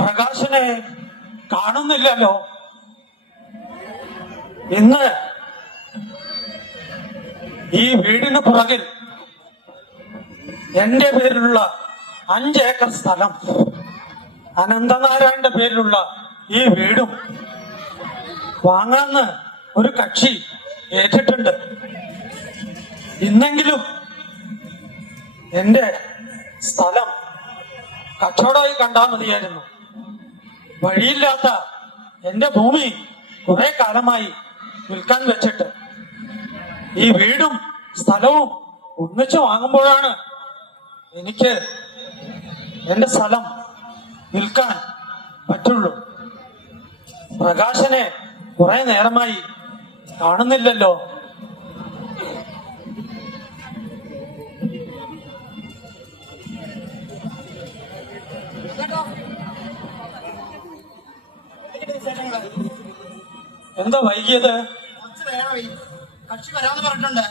പ്രകാശനെ കാണുന്നില്ലല്ലോ. ഇന്ന് ഈ വീടിന് പുറകിൽ എന്റെ പേരിലുള്ള 5 ഏക്കർ സ്ഥലം, അനന്തനാരായണന്റെ പേരിലുള്ള ഈ വീടും വാങ്ങാന്ന് ഒരു കക്ഷി ഏറ്റിട്ടുണ്ട്. ഇന്നെങ്കിലും എന്റെ സ്ഥലം കച്ചവടമായി കണ്ടാൽ മതിയായിരുന്നു. വഴിയില്ലാത്ത എന്റെ ഭൂമി കുറെ കാലമായി വിൽക്കാൻ വെച്ചിട്ട് ഈ വീടും സ്ഥലവും ഒന്നിച്ചു വാങ്ങുമ്പോഴാണ് എനിക്ക് എന്റെ സ്ഥലം വിൽക്കാൻ പറ്റുള്ളൂ. പ്രകാശനെ കുറെ നേരമായി കാണുന്നില്ലല്ലോ. എന്താ വൈകിയത്? കക്ഷി വരാന്ന് പറഞ്ഞിട്ടുണ്ട്.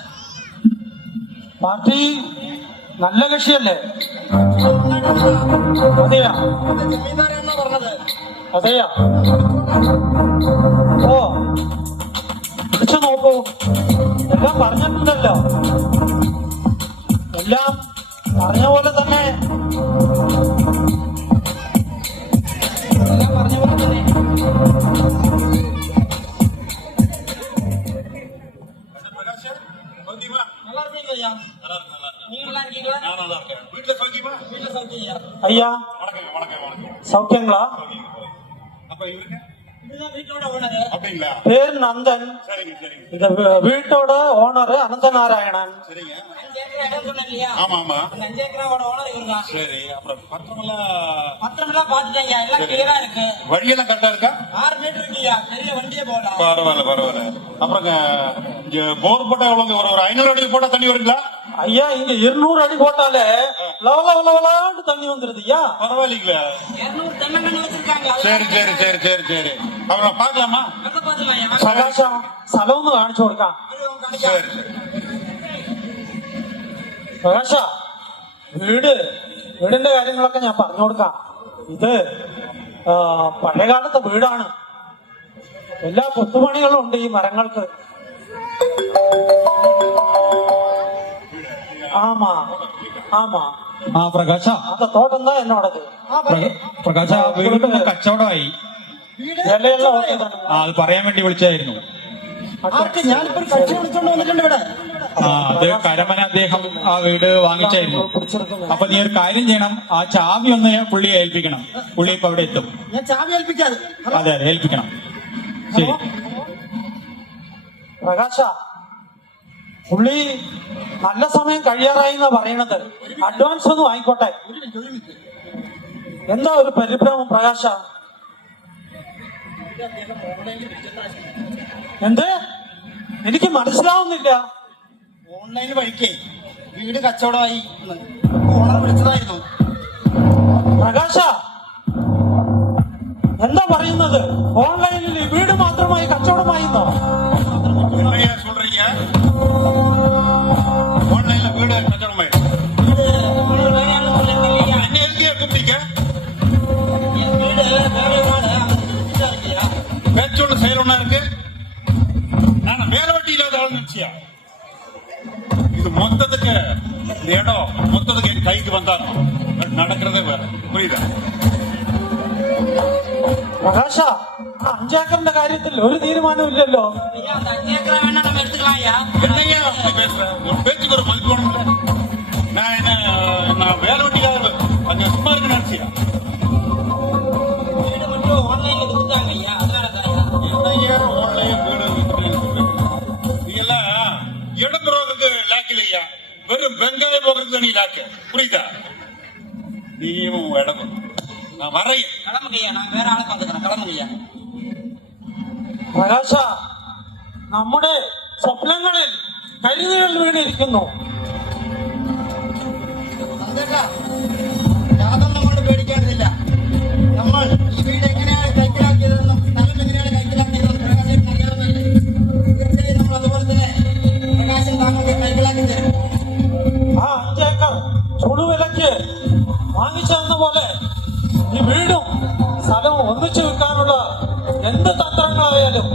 പാർട്ടി നല്ല കക്ഷിയല്ലേ? അതെയാ? ജമീന്ദാരാണെന്നാ പറഞ്ഞത്. അതെയാ? ഓ, വിളിച്ചു നോക്കൂ. എല്ലാം പറഞ്ഞിട്ടുണ്ടല്ലോ. എല്ലാം പറഞ്ഞ പോലെ തന്നെ. ஐயா சௌக்கியங்களா? பேர் நந்தன். இந்த வீட்டோட ஓனர் அனந்தநாராயணன். வழியெல்லாம் கரெக்டா இருக்கா? 6 மீட்டர் இருக்குயா, பெரிய வண்டியே போகலாம். பரவாயில்ல. அப்புறம் போர் போட்டா எவ்வளவு? ஒரு 500 அடி போட்டா தண்ணி வருங்களா? ஐயா, இங்க 200 அடி போட்டாலே லவலாண்டு தண்ணி வந்துருது. ஐயா பரவாயில்லைங்களா? 200 தென்னங்கன்னு வச்சிருக்காங்க. சரி. அப்புறம் பாக்கலாமா? പ്രകാശം സ്ഥലം ഒന്ന് കാണിച്ചു കൊടുക്കാം. சரி. പ്രകാശ, വീടിന്റെ കാര്യങ്ങളൊക്കെ ഞാൻ പറഞ്ഞു കൊടുക്കാം. ഇത് പഴയകാലത്തെ വീടാണ്. എല്ലാ കൊത്തുപണികളും ഉണ്ട് ഈ മരങ്ങൾക്ക്. ஆமா. പ്രകാശ, அந்த தோட்டம் தான் என்னோடது. പ്രകാശ, വീട് കച്ചവടമായി. ഇലയെല്ലാം ഓക്കെ തന്നെ. അത് പറയാൻ വേണ്ടി വിളിച്ചായിരുന്നു. ഞാനിപ്പോ കക്ഷി വിളിച്ചോണ്ട് വന്നിട്ടുണ്ട് ഇവിടെ. അത് കരമന അദ്ദേഹം ആ വീട് വാങ്ങിച്ചായിരുന്നു. അപ്പൊ നീ ഒരു കാര്യം ചെയ്യണം, ആ ചാവി ഒന്ന് പുള്ളിയെ ഏൽപ്പിക്കണം. പുള്ളി ഇപ്പൊ അവിടെ എത്തും. ഞാൻ ചാവി ഏൽപ്പിക്കാതെ. അതെ, ഏൽപ്പിക്കണം. ശരി. പ്രകാശ, പുള്ളി നല്ല സമയം കഴിയാറായി എന്നാ പറയണത്. അഡ്വാൻസ് ഒന്ന് വാങ്ങിക്കോട്ടെ. എന്താ ഒരു പരിഭ്രമം പ്രകാശ? എന്ത്? എനിക്ക് മനസ്സിലാവുന്നില്ല. ഓൺലൈൻ വഴിക്കേ വീട് കച്ചവടമായി ഓണർ വിളിച്ചതായിരുന്നു. പ്രകാശ, എന്താ പറയുന്നത്? ഓൺലൈനിൽ വീട് മാത്രമായി കച്ചവടമായിരുന്നോ? சொல்றீங்க ஆன்லைன்ல வீடு கட்டணமாயிடுச்சு. என்ன எதுக்கு கூப்பிட்டீங்க? பேச்சோட செயல் ஒண்ணா இருக்கு. நான் வேலை வெட்டி இல்லாத ஆள் நினைச்சியா? இது மொத்தத்துக்கு இந்த இடம் மொத்தத்துக்கு என் கைக்கு வந்தாலும் நடக்கிறதே வேற. புரியுதா? പ്രകാശ, 5 ഏക്കറിന്റെ കാര്യത്തിൽ ഒരു തീരുമാനവും ഇല്ലല്ലോ. என்னையா அப்படி பேசுற? ஒரு பேச்சுக்கு ஒரு மதிப்பு வேணும்ல. நான் வேலை வெட்டிக்காக அங்க சும்மா இருக்கு நினைச்சியா? என்னையா ஆன்லைன் வீடு நீ எல்லாம் இடம் போறதுக்கு லாக்கு இல்லையா? வெறும் வெங்காயம் போகிறதுக்கு நீ லாக்கு. புரியுதா? நீயும் இடம் நான் வரைய கிளம்புங்கய்யா, நான் வேற ஆளை பாத்துக்கிறேன். கிளம்புங்கய்யா. പ്രകാശ, നമ്മുടെ സ്വപ്നങ്ങളിൽ കരുതുകൾ വീണിരിക്കുന്നു. യാതൊന്നും കൊണ്ട് പേടിക്കേണ്ടതില്ല. നമ്മൾ ഈ വീട് എങ്ങനെയാണ് കൈക്കലാക്കിയതെന്നും സ്ഥലം എങ്ങനെയാണ് കൈക്കലാക്കിയതെന്നും പ്രകാശൻ അറിയാവുന്നതല്ലേ? തീർച്ചയായും നമ്മൾ അതുപോലെ തന്നെ പ്രകാശൻ താങ്കൾക്ക് കൈക്കലാക്കി തരും. ആ 5 ഏക്കർ ചുടുവിലക്ക് വാങ്ങിച്ചെന്ന പോലെ ഈ വീടും സ്ഥലവും ഒന്നിച്ചു വെക്കാനുള്ള എന്ത് തന്ത്രങ്ങളായാലും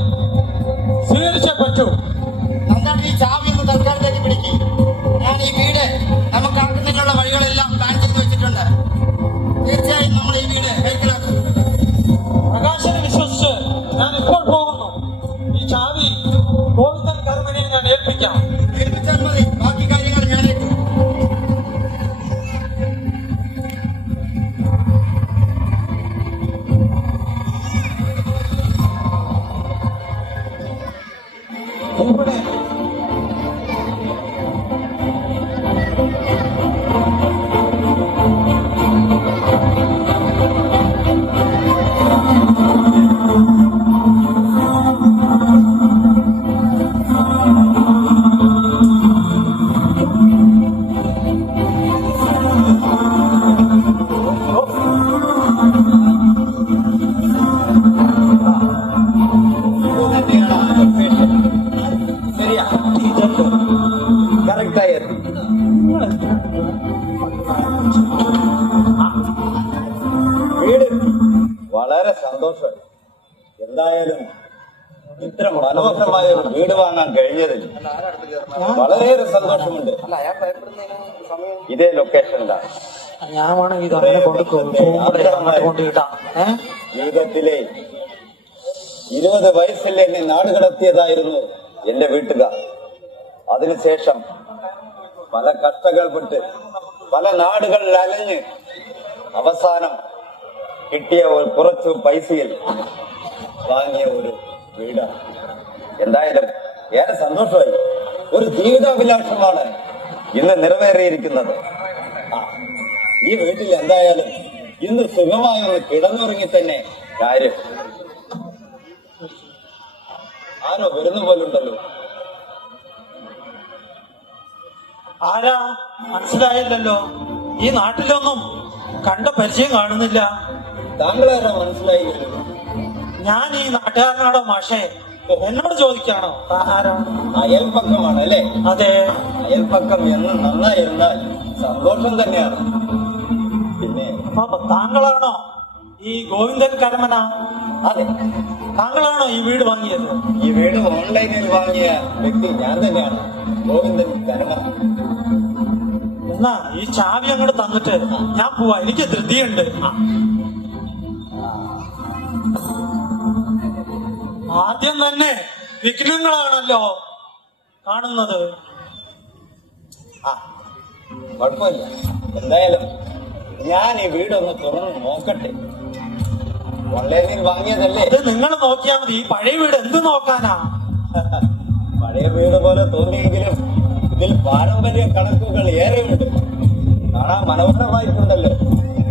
സ്വീകരിച്ചേ പറ്റൂ. നന്നായിട്ട് ഈ ചാവി ഒന്ന് തൽക്കാലത്തേക്ക് പിടിക്കും. ഞാൻ ഈ വീട് നമുക്ക് ആക്കുന്നതിനുള്ള വഴികളെല്ലാം പ്ലാൻ ചെയ്ത് വെച്ചിട്ടുണ്ട്. തീർച്ചയായും നമ്മൾ ഈ വീട് കൈക്കലാക്കും. പ്രകാശനെ വിശ്വസിച്ച് ഞാൻ ഇപ്പോൾ പോകുന്നു. ഈ ചാവി ഗോവിന്ദൻ കർമ്മനെ ഞാൻ ഏൽപ്പിക്കാം. ഏൽപ്പിച്ചാൽ മതി, ബാക്കി കാര്യങ്ങൾ ഞാൻ ഏറ്റു. ഇവിടെ ശരിയാ, കറക്റ്റായി എത്തി. വീട് വളരെ സന്തോഷമായി. എന്തായാലും ഇത്ര മനോഹരമായ ഒരു വീട് വാങ്ങാൻ കഴിഞ്ഞതിൽ വളരെയേറെ സന്തോഷമുണ്ട്. ഇതേ ലൊക്കേഷനിലാണ് ഞാൻ വേണമെങ്കിൽ ഇത് അങ്ങനെ കൊണ്ടുകിട്ടാം. ജീവിതത്തിലെ 20 വയസ്സിൽ എന്നെ നാട് കടത്തിയതായിരുന്നു എന്റെ വീട്ടുകാർ. അതിനുശേഷം പല കഷ്ടകൾപ്പെട്ട് പല നാടുകളിൽ അലഞ്ഞ് അവസാനം കിട്ടിയ ഒരു കുറച്ച് പൈസയിൽ വാങ്ങിയ ഒരു വീടാണ്. എന്തായാലും ഏറെ സന്തോഷമായി. ഒരു ജീവിതാഭിലാഷമാണ് ഇന്ന് നിറവേറിയിരിക്കുന്നത്. ഈ വീട്ടിൽ എന്തായാലും ഇന്ന് സുഖമായി ഒന്ന് കിടന്നുറങ്ങി തന്നെ കാര്യം. ആരോ വരുന്ന പോലുണ്ടല്ലോ. ആരാ മനസ്സിലായില്ലല്ലോ. ഈ നാട്ടിലൊന്നും കണ്ട പരിചയം കാണുന്നില്ല. താങ്കളാരാ മനസ്സിലായില്ലല്ലോ. ഞാൻ ഈ നാട്ടുകാരനാടോ മാഷേ? എന്നോട് ചോദിക്കാണോ താൻ ആരാണ്? അയൽപ്പക്കമാണ് അല്ലേ? അതെ, അയൽപ്പക്കം എന്ന് നന്നായിരുന്നാൽ സന്തോഷം തന്നെയാണ്. പിന്നെ അപ്പൊ താങ്കളാണോ ഈ ഗോവിന്ദൻ കരമന? അതെ, താങ്കളാണോ ഈ വീട് വാങ്ങിയത്? ഈ വീട് ഓൺലൈനിൽ വാങ്ങിയ വ്യക്തി ഞാൻ തന്നെയാണ്, ഗോവിന്ദൻ കരമ. എന്നാ ഈ ചാവി അങ്ങോട്ട് തന്നിട്ട് ഞാൻ പോവാ, എനിക്ക് ധൃതിയുണ്ട്. ആദ്യം തന്നെ വിഘ്നങ്ങളാണല്ലോ കാണുന്നത്. കുഴപ്പമില്ല. എന്തായാലും ഞാൻ ഈ വീടൊന്ന് തുറന്ന് നോക്കട്ടെ. ഓൺലൈനിൽ വാങ്ങിയതല്ലേ? ഇത് നിങ്ങൾ നോക്കിയാ മതി. ഈ പഴയ വീട് എന്ത് നോക്കാനാ? പഴയ വീട് പോലെ തോന്നിയെങ്കിലും ഇതിൽ പാരമ്പര്യ കണക്കുകൾ ഏറെയുണ്ട്. കാണാൻ മനോഹരമായിട്ടുണ്ടല്ലോ.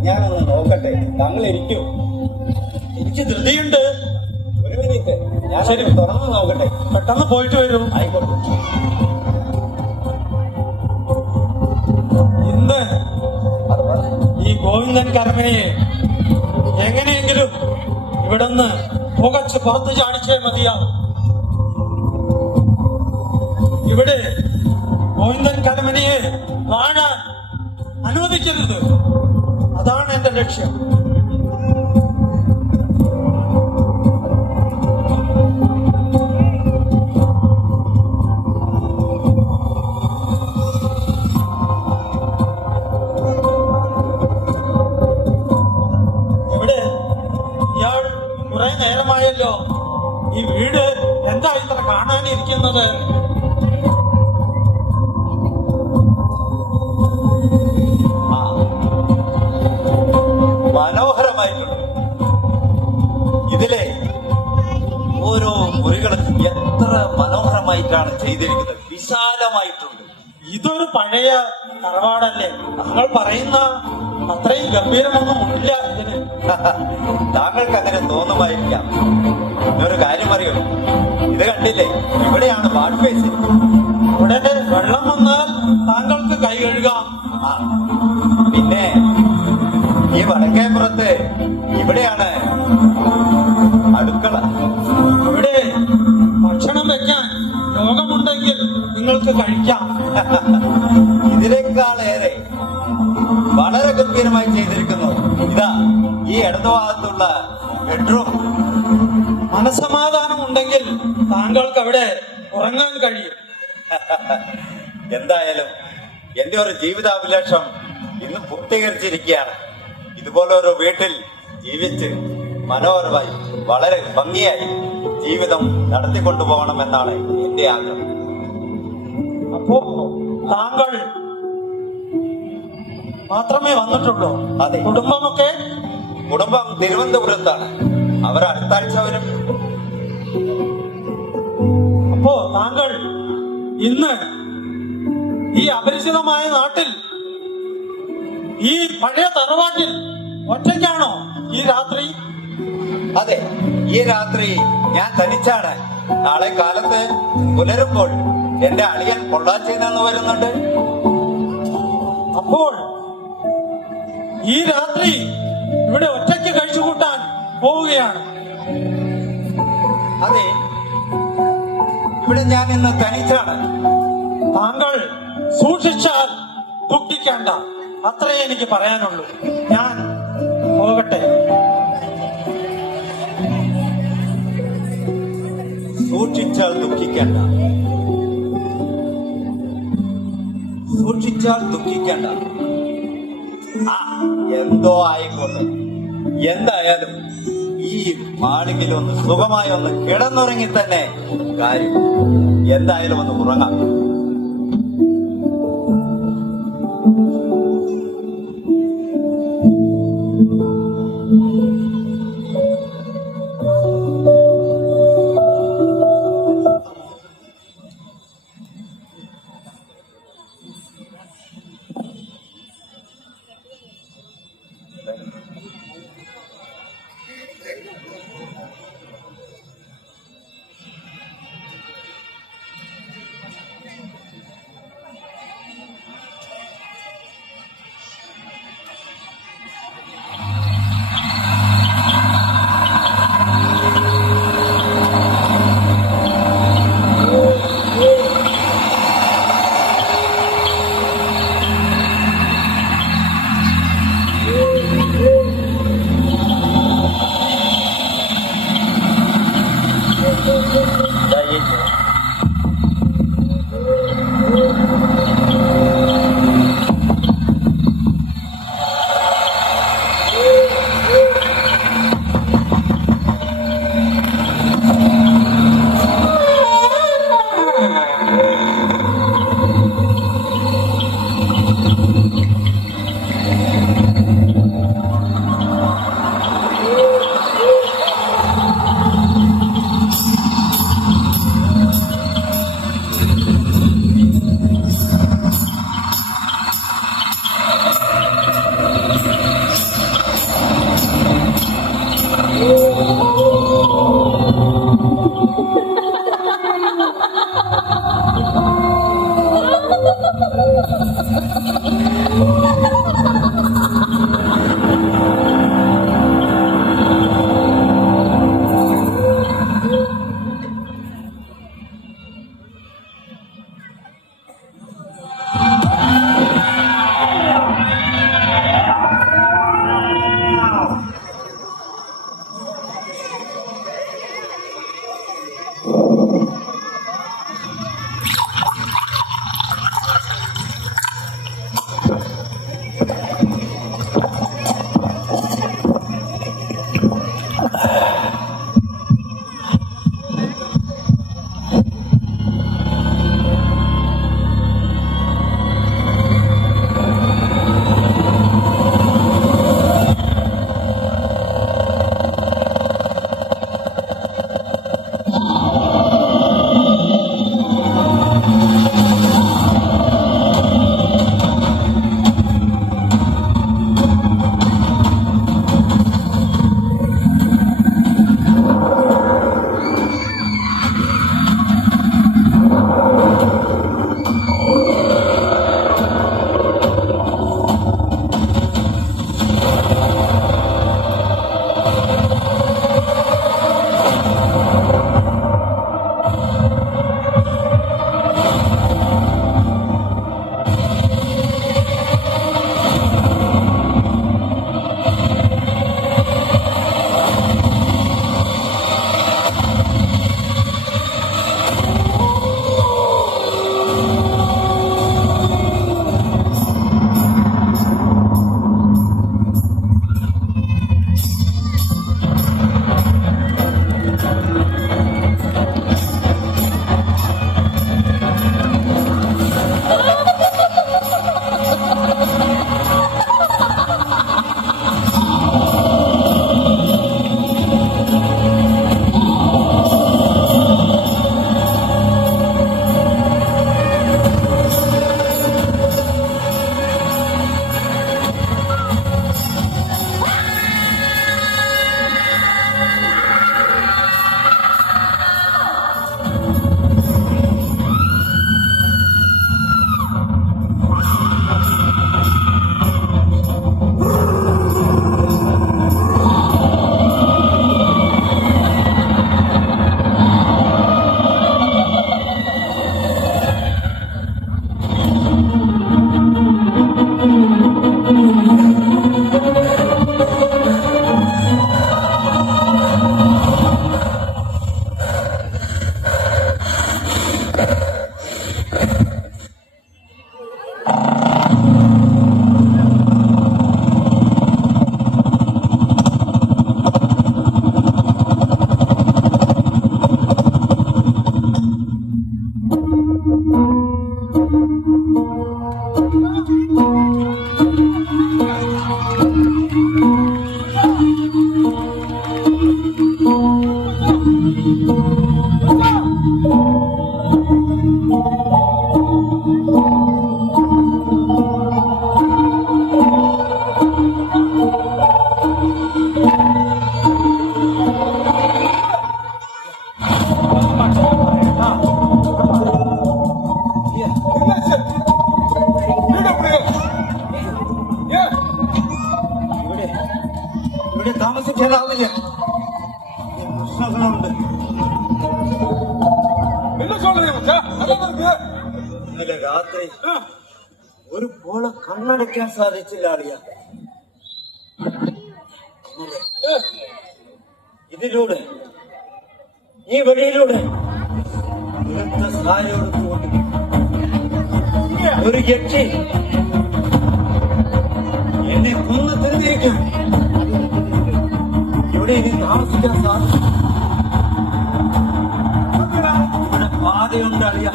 ഞാനൊന്ന് നോക്കട്ടെ. താങ്കൾ ഇരിക്കൂ. എനിക്ക് ധൃതിയുണ്ട്. ഒരു മിനിറ്റ്, ഞാൻ ശരി. തുറന്ന് നോക്കട്ടെ. പെട്ടെന്ന് പോയിട്ട് വരൂ. ആയിക്കോട്ടെ. ഇന്ന് അത് പറ. ഈ ഗോവിന്ദൻ കരമനയെ എങ്ങനെയെങ്കിലും ഇവിടുന്ന് പുകച്ച് പുറത്ത് ചാടിച്ചേ മതിയാവും. ഇവിടെ ഗോവിന്ദൻ കരമനയെ വാഴാൻ അനുവദിക്കരുത്. അതാണ് എന്റെ ലക്ഷ്യം. ഇവിടെ ഇയാൾ കുറെ നേരമായല്ലോ. ഈ വീട് എന്താ ഇത്ര കാണാനിരിക്കുന്നത്? മനോഹരമായിട്ടുണ്ട്. ഇതിലെ ഓരോ മുറികളും എത്ര മനോഹരമായിട്ടാണ് ചെയ്തിരിക്കുന്നത്. വിശാലമായിട്ടുണ്ട്. ഇതൊരു പഴയ തറവാടല്ലേ? നിങ്ങൾ പറയുന്ന അത്രയും ഗംഭീരമൊന്നും ഇല്ല ഇതിന്. താങ്കൾക്ക് അങ്ങനെ തോന്നുമായിരിക്കാം. ഒരു കാര്യം അറിയോ? ഇത് കണ്ടില്ലേ? ഇവിടെയാണ് വാഷ് ബേസിൻ. ഇവിടെ വെള്ളം വന്നാൽ താങ്കൾക്ക് കൈ കഴുകാം. പിന്നെ ഈ വടക്കേപ്പുറത്ത് ഇവിടെയാണ് അടുക്കള. ഇവിടെ ഭക്ഷണം വെക്കാൻ രോഗമുണ്ടെങ്കിൽ നിങ്ങൾക്ക് കഴിക്കാം. ഇതിനേക്കാളേറെ വളരെ ഗംഭീരമായി ചെയ്തിരിക്കുന്നു. ഇതാ ഈ ഇടതുഭാഗത്തുള്ള ബെഡ്റൂം. മനസമാധാനം ഉണ്ടെങ്കിൽ താങ്കൾക്ക് അവിടെ ഉറങ്ങാൻ കഴിയും. എന്തായാലും എന്റെ ഒരു ജീവിതാഭിലാഷം ഇന്ന് പൂർത്തീകരിച്ചിരിക്കുകയാണ്. ഇതുപോലെ ഒരു വീട്ടിൽ ജീവിച്ച് മനോഹരമായി വളരെ ഭംഗിയായി ജീവിതം നടത്തിക്കൊണ്ടുപോകണമെന്നാണ് എന്റെ ആഗ്രഹം. അപ്പോ താങ്കൾ മാത്രമേ വന്നിട്ടുള്ളൂ? അതെ. കുടുംബമൊക്കെ? കുടുംബം തിരുവനന്തപുരത്താണ്. അവർ അടുത്ത ആഴ്ച വരും. അപ്പോ താങ്കൾ ഇന്ന് ഈ അപരിചിതമായ നാട്ടിൽ, ഈ പഴയ തറവാട്ടിൽ ഒറ്റയ്ക്കാണോ ഈ രാത്രി? അതെ, ഈ രാത്രി ഞാൻ തനിച്ചാണ്. നാളെ കാലത്ത് പുലരുമ്പോൾ എന്റെ അളിയൻ പൊള്ളാച്ചിയിൽ നിന്ന് വരുന്നുണ്ട്. അപ്പോൾ ഈ രാത്രി ഇവിടെ ഒറ്റയ്ക്ക് കഴിച്ചുകൂട്ടാൻ പോവുകയാണ്? അതെ, ഇവിടെ ഞാൻ ഇന്ന് തനിച്ചാണ്. താങ്കൾ സൂക്ഷിച്ചാൽ ദുഃഖിക്കേണ്ട, അത്രേ എനിക്ക് പറയാനുള്ളൂ. ഞാൻ പോകട്ടെ. സൂക്ഷിച്ചാൽ ദുഃഖിക്കേണ്ട, സൂക്ഷിച്ചാൽ ദുഃഖിക്കേണ്ട. ആ, എന്തോ ആയിക്കോട്ടെ. എന്തായാലും ഈ മാളികയിൽ ഒന്ന് സുഖമായി ഒന്ന് കിടന്നുറങ്ങി തന്നെ കാര്യം. എന്തായാലും ഒന്ന് ഉറങ്ങാം. മനസ്സിലാവുന്നില്ല. പ്രശ്നങ്ങളുണ്ട്. என்ன சொல்றீங்க மச்சான்? நல்லா இருக்கு. ഇന്നലെ രാത്രി ഒരു പോളെ കണ്ണടയ്ക്കാൻ സാധിച്ചില്ല അളിയ. ഇന്നലെ ഇതിലൂടെ ഈ വഴിയിലൂടെ ഇന്നത്തെ സാരി കൊടുത്തുകൊണ്ട് ഒരു യക്ഷി എന്നെ കൊന്നു തിരിഞ്ഞിരിക്കും. ഇവിടെ ഇനി താമസിക്കാൻ സാധിക്കും. ഇവിടെ പാതയുണ്ട് അളിയ,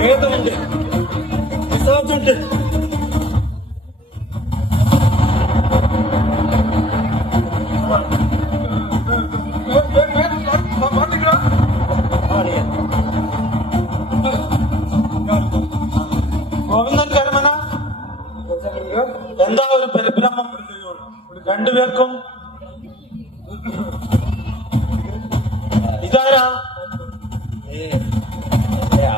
വേദമുണ്ട്, പിശാചുണ്ട്. பாத்தீங்களா? അളിയ, ഗോവിന്ദൻ കരമന എന്താ ഒരു പരിഭ്രമം രണ്ടുപേർക്കും? ഇതാരാ?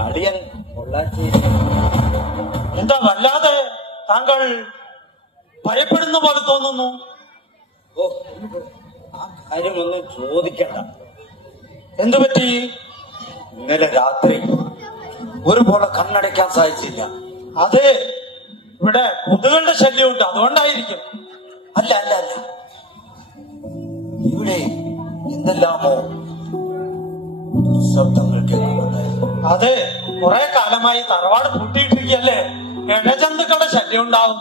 അളിയൻ പൊള്ളാച്ചേരി. എന്താ വല്ലാതെ താങ്കൾ ഭയപ്പെടുന്ന പോലെ തോന്നുന്നു. ഓ, ആ കാര്യമൊന്നും ചോദിക്കണ്ട. എന്തു പറ്റി? ഇന്നലെ രാത്രി ഒരു പോലെ കണ്ണടയ്ക്കാൻ സാധിച്ചില്ല. അതെ, ഇവിടെ കൊതുകളുടെ ശല്യമുണ്ട്, അതുകൊണ്ടായിരിക്കും. അല്ല അല്ല അല്ല, ഇവിടെ എന്തെല്ലാമോ ശബ്ദങ്ങൾ കേൾക്കുന്നുണ്ടായിരുന്നു. അതെ, കുറെ കാലമായി തറവാട് പൂട്ടിയിട്ടിരിക്കല്ലേ, ഇഴജന്തുക്കളുടെ ശല്യം ഉണ്ടാവും.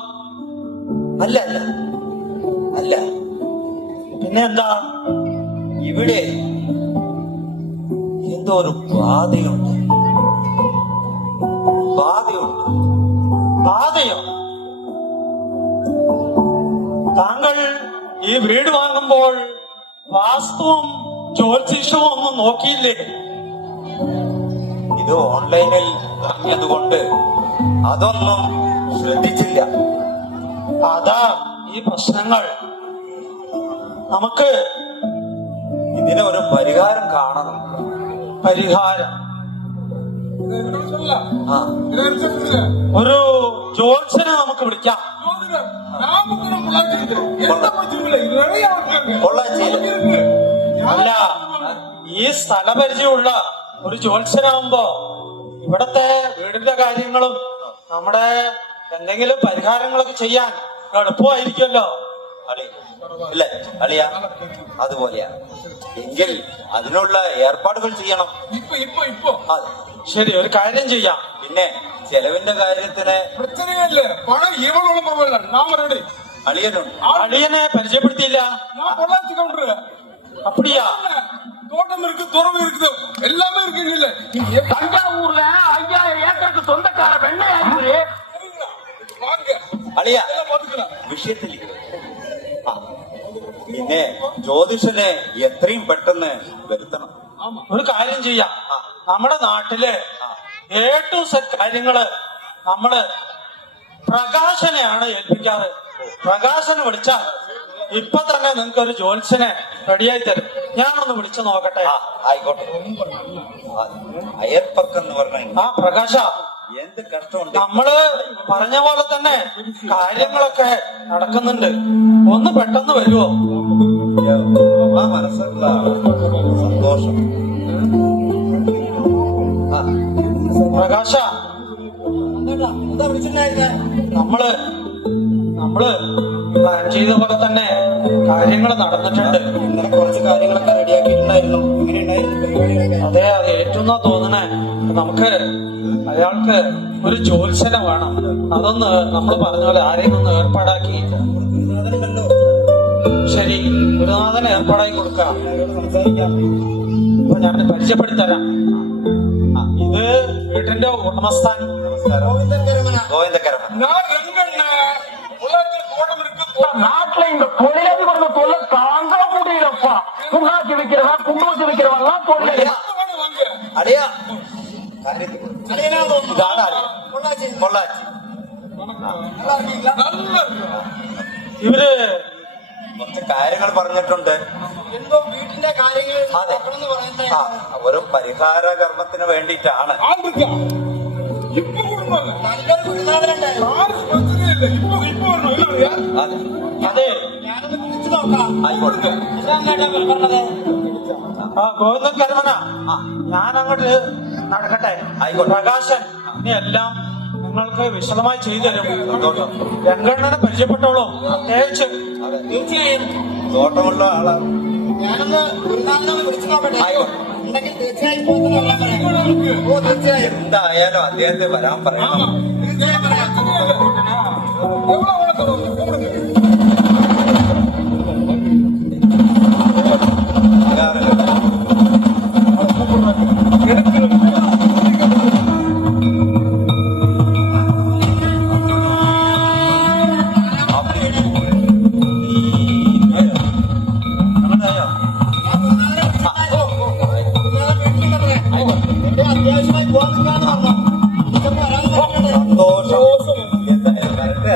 അല്ല അല്ല അല്ല, പിന്നെ എന്താ? ഇവിടെ എന്തോ ഒരു ബാധയുണ്ട്. ബാധയുണ്ട്. ബാധയോ? താങ്കൾ ഈ വീട് വാങ്ങുമ്പോൾ വാസ്തുവും ജ്യോതിഷവും ഒന്നും നോക്കിയില്ലേ? ഇത് ഓൺലൈനിൽ ഇറങ്ങിയതുകൊണ്ട് അതൊന്നും ശ്രദ്ധിച്ചില്ല. അതാ ഈ പ്രശ്നങ്ങൾ. നമുക്ക് ഇതിനൊരു പരിഹാരം കാണണം. പരിഹാരം ആ, ഒരു ജോത്സനെ നമുക്ക് വിളിക്കാം. പൊള്ളാച്ചിയിൽ അല്ല, ഈ സ്ഥലപരിചയമുള്ള ഒരു ജോത്സനാകുമ്പോ ഇവിടത്തെ വീടിന്റെ കാര്യങ്ങളും നമ്മുടെ എന്തെങ്കിലും പരിഹാരങ്ങളൊക്കെ ചെയ്യാൻ എളുപ്പമായിരിക്കുമല്ലോ. അളി അല്ലേ അളിയ, അതുപോലെയാ. എങ്കിൽ അതിനുള്ള ഏർപ്പാടുകൾ ചെയ്യണം. അതെ. ശരി, ഒരു കാര്യം ചെയ്യാം. പിന്നെ ചെലവിന്റെ കാര്യത്തിന് பிரச்சனையே பணம் எவ்வளவு போகல நாம ரெடி അളിയനുണ്ട്. அழியனை பரிச்சயப்படுத்தியில்ல. நான் பொள்ளாச்சி கவுண்டரு. அப்படியா? தோட்டம் இருக்கு, துறவு இருக்குது, எல்லாமே இருக்கு. இல்ல நீங்க தஞ்சாவூர்ல 5000 ஏக்கருக்கு சொந்தக்கார வெண்ணை ஆய்வு வாங்க, അളിയ, எல்லாம் பாத்துக்கலாம். വിഷയത്തിലേക്ക് ആ, പിന്നെ ജ്യോതിഷനെ എത്രയും പെട്ടെന്ന് വരുത്തണം. ഒരു കാര്യം ചെയ്യാം. നമ്മുടെ നാട്ടില് A to Z കാര്യങ്ങള് നമ്മള് പ്രകാശനെയാണ് ഏൽപ്പിക്കാറ്. പ്രകാശനെ വിളിച്ചാൽ ഇപ്പൊ തന്നെ നിങ്ങൾക്ക് ഒരു ജോത്സ്യനെ റെഡിയായി തരും. ഞാനൊന്ന് വിളിച്ചു നോക്കട്ടെ. ആ, ആയിക്കോട്ടെ. ആ, അയൽപ്പക്കം എന്ന് പറഞ്ഞ ആ പ്രകാശ, എന്ത് കഷ്ടമുണ്ട്. നമ്മള് പറഞ്ഞ പോലെ തന്നെ കാര്യങ്ങളൊക്കെ നടക്കുന്നുണ്ട്. ഒന്ന് പെട്ടെന്ന് വരുവോ? ആ, മനസ്സുള്ള സന്തോഷം. ആ, പ്രകാശ, എന്താ വിളിച്ചിട്ടുണ്ടായിരുന്നേ? നമ്മള് പ്ലാൻ ചെയ്ത പോലെ തന്നെ കാര്യങ്ങൾ നടന്നിട്ടുണ്ട്. ഇന്നലെ കുറച്ച് കാര്യങ്ങളൊക്കെ റെഡിയാക്കിയിട്ടുണ്ടായിരുന്നു. എങ്ങനെയുണ്ടായിരുന്നു പരിപാടികളൊക്കെ? അതെ, അത് ഏറ്റവും തോന്നണേ. നമുക്ക് അയാൾക്ക് ഒരു ജോത്സ്യനെ വേണം. അതൊന്ന് നമ്മൾ പറഞ്ഞ പോലെ ആരെയും ഒന്ന് ഏർപ്പാടാക്കി. ഗുരുനാഥനുണ്ടല്ലോ, ശരി, ഗുരുനാഥനെ ഏർപ്പാടാക്കി കൊടുക്കാം. അയാളോട് സംസാരിക്കാം. അപ്പൊ ഞാൻ പരിചയപ്പെടുത്തരാം. ഇത് വീട്ടിന്റെ ഉടമസ്ഥാൻ. നമസ്കാരം. ഗോവിന്ദക്കരമന. நான் ரெங்கண்ண, பொள்ளாச்சி தோட்டம் இருக்கு. நாட்டுல இந்த தொழிலதிபர்கள் தொல்லை தாங்க முடியலப்பா. புண்ணாச்சி வைக்கிறவன், குண்டூசி வைக்கிறவன் தொழில். வாங்க, അളിയ, കാര്യത്തിൽ ഇതാണ് അളിയ. പൊള്ളാച്ചി. நல்லா இருக்கு. ഇവര് കുറച്ച് കാര്യങ്ങൾ പറഞ്ഞിട്ടുണ്ട്. എന്തോ വീട്ടിന്റെ കാര്യങ്ങൾ അതെ. നോക്കണമെന്ന് പറയുന്നത്. ആ, ഒരു പരിഹാര കർമ്മത്തിന് വേണ്ടിയിട്ടാണ്. ஆள் இருக்கா? இப்ப கொடுப்பாங்க. നല്ലൊരു ഗുരുനാഥനുണ്ടായിരുന്നു. யாருக்கு பிரச்சனையே இல்லை. இப்ப வரணும் இல்லையா? അതെ. അതെ ഞാനൊന്ന് വിളിച്ചു നോക്കാം. ആയിക്കോട്ടെ. പറഞ്ഞത് ഗോവിന്ദൻ കരമന ഞാൻ അങ്ങോട്ട് നടക്കട്ടെ. ആയിക്കോട്ടെ. പ്രകാശൻ ഇനി എല്ലാം നിങ്ങൾക്ക് വിശദമായി ചെയ്തു തരും. സന്തോഷം. രംഗണ്ണനെ പരിചയപ്പെട്ടോളൂ. പ്രത്യേകിച്ച് തീർച്ചയായും തോട്ടമുള്ള ആളാണ്. ഞാനൊന്ന് ഗുരുനാഥനൊന്ന് വിളിച്ചു നോക്കട്ടെ. ആയിക്കോട്ടെ. ഉണ്ടെങ്കിൽ തീർച്ചയായും പോകുന്നത് വരാൻ പറയാം. ഓ തീർച്ചയായും എന്തായാലും അദ്ദേഹത്തെ വരാൻ പറയണം. തീർച്ചയായും പറയാം. അത്യാവശ്യമായി പോകാൻ നിൽക്കാന്ന് പറഞ്ഞു. ഇതൊക്കെ വരാൻ പറഞ്ഞത് സന്തോഷം. എന്തായാലും വരട്ടെ.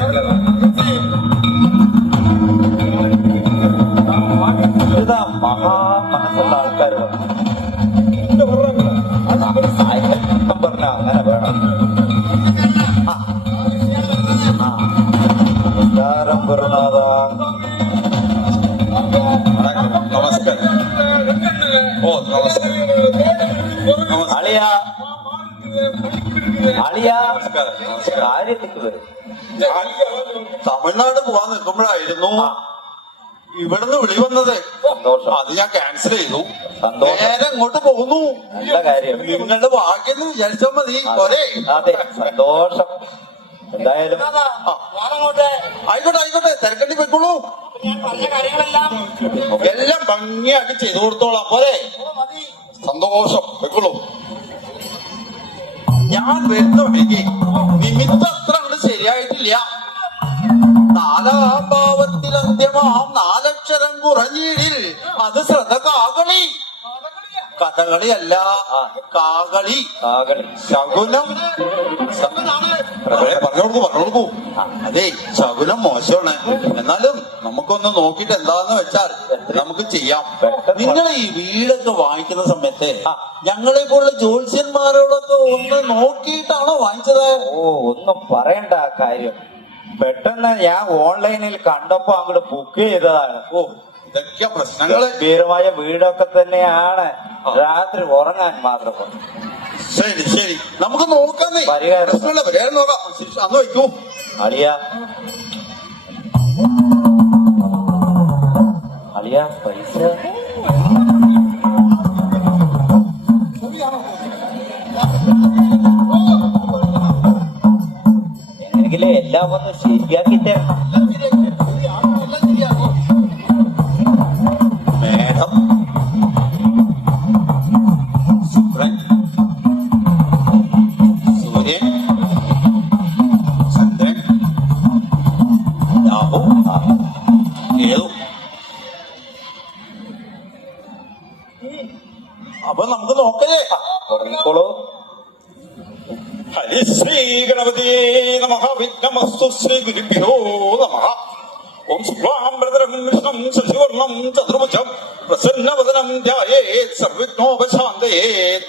ഇതാ മഹാ മനസ്സുള്ള ആൾക്കാർ പറഞ്ഞ അങ്ങനെ വേണം. നമസ്കാരം ഗുരുനാഥ. നമസ്കാരം. ഓ നമസ്കാരം. അളിയ അളിയ കാര്യത്തിക്ക് വരും. ഞാൻ തമിഴ്നാട് പോവാൻ നിൽക്കുമ്പോഴായിരുന്നു ഇവിടുന്ന് വിളി വന്നത്. സന്തോഷം. അത് ഞാൻ ക്യാൻസൽ ചെയ്തു. സന്തോഷം. നേരെ ഇങ്ങോട്ട് പോകുന്നു. നല്ല കാര്യം. നിങ്ങളുടെ ഭാഗ്യം എന്ന് വിചാരിച്ചാൽ മതി. പോരെ? അതെ, സന്തോഷം. എന്തായാലും ഞാനങ്ങോട്ട് ആയിക്കോട്ടെ ആയിക്കോട്ടെ. തിരക്കണ്ടി പോയിക്കോളൂ. ഞാൻ പറഞ്ഞ കാര്യങ്ങളെല്ലാം എല്ലാം ഭംഗിയാക്കി ചെയ്തു കൊടുത്തോളാം. പോരെ? മതി. സന്തോഷം. വെക്കുള്ളൂ. ഞാൻ വരുന്ന വഴിക്ക് നിമിത്തം അത്ര അങ്ങോട്ട് ശരിയായിട്ടില്ല. നാലാം ഭാവത്തിൽ അന്ത്യമാം നാലക്ഷരം കുറഞ്ഞീടിൽ അത് ശ്രദ്ധ കാകളി. കഥകളിയല്ല, കാകളി. കാകളി. ശകുനം. പറഞ്ഞു കൊടുക്കൂ. അതെ, ശകുനം മോശമാണ്. എന്നാലും നമുക്കൊന്ന് നോക്കിയിട്ട് എന്താന്ന് വെച്ചാൽ നമുക്ക് ചെയ്യാം. നിങ്ങൾ ഈ വീടൊക്കെ വാങ്ങിക്കുന്ന സമയത്ത് ഞങ്ങളെ പോലുള്ള ജ്യോത്സ്യന്മാരോടൊക്കെ ഒന്ന് നോക്കിയിട്ടാണോ വാങ്ങിച്ചത്? ഓ, ഒന്നും പറയണ്ട ആ കാര്യം. പെട്ടെന്ന് ഞാൻ ഓൺലൈനിൽ കണ്ടപ്പോ അങ്ങോട്ട് ബുക്ക് ചെയ്തതാണ്. ഓ, ഇതൊക്കെ പ്രശ്നങ്ങള്. ഗംഭീരമായ വീടൊക്കെ തന്നെയാണ്. രാത്രി ഉറങ്ങാൻ മാത്രം. ശരി ശരി, നമുക്ക് നോക്കാന്നേ. പരിഹാരം. പ്രശ്നമില്ല, പരിഹാരം നോക്കാം. അന്ന് വയ്ക്കൂ. അളിയ അളിയ പൈസ എങ്ങനെയെങ്കിലും എല്ലാം ഒന്ന് ശരിയാക്കി തരണം. മേഘം, ശുക്രൻ, സൂര്യൻ, ചന്ദ്രൻ, രാഹു, കേതു. അപ്പൊ നമുക്ക് നോക്കല്ലേ? തുടങ്ങിക്കോളൂ. ഹരിശ്രീ ഗണപതി നമഃ. വിഘ്നമസ്തു ശ്രീ ഗുരുഭ്യോ നമഃ. ഓം ശുക്ലാംബരധരം വിഷ്ണും ശശിവർണം ചതുർഭുജം പ്രസന്നവദനം ധ്യായേത് സർവവിഘ്നോപശാന്തയേത്.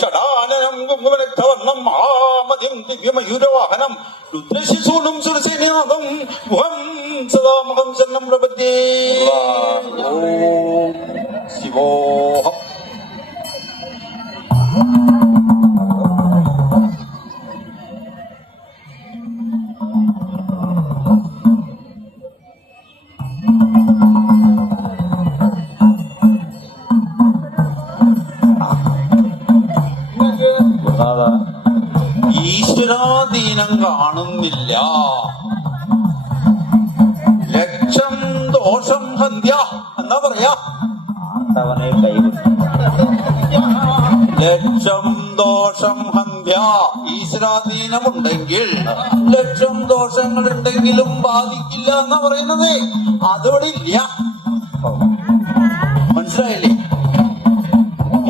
ഷടാനനം കുങ്കുമരക്തവർണം മഹാമതിം ദിവ്യമയൂരവാഹനം രുദ്രശിശൂനും സുരസേനാഥം ഗുഹം സദാമഹം ശരണം പ്രപദ്യേ. ഓം ശിവോഹം. ഈശ്വരാധീനം കാണുന്നില്ല. ലക്ഷം ദോഷം ഹന്ത്യ എന്നാ പറയാ. ആണ്ടവനെ കൈവിട്ടു. ലക്ഷം ദോഷം ഹന്ത്യ. ഈശ്വരാധീനമുണ്ടെങ്കിൽ ലക്ഷം ദോഷങ്ങൾ ഉണ്ടെങ്കിലും ബാധിക്കില്ല എന്നാ പറയുന്നത്. അതിവിടെ ഇല്ല. മനസ്സിലായില്ലേ?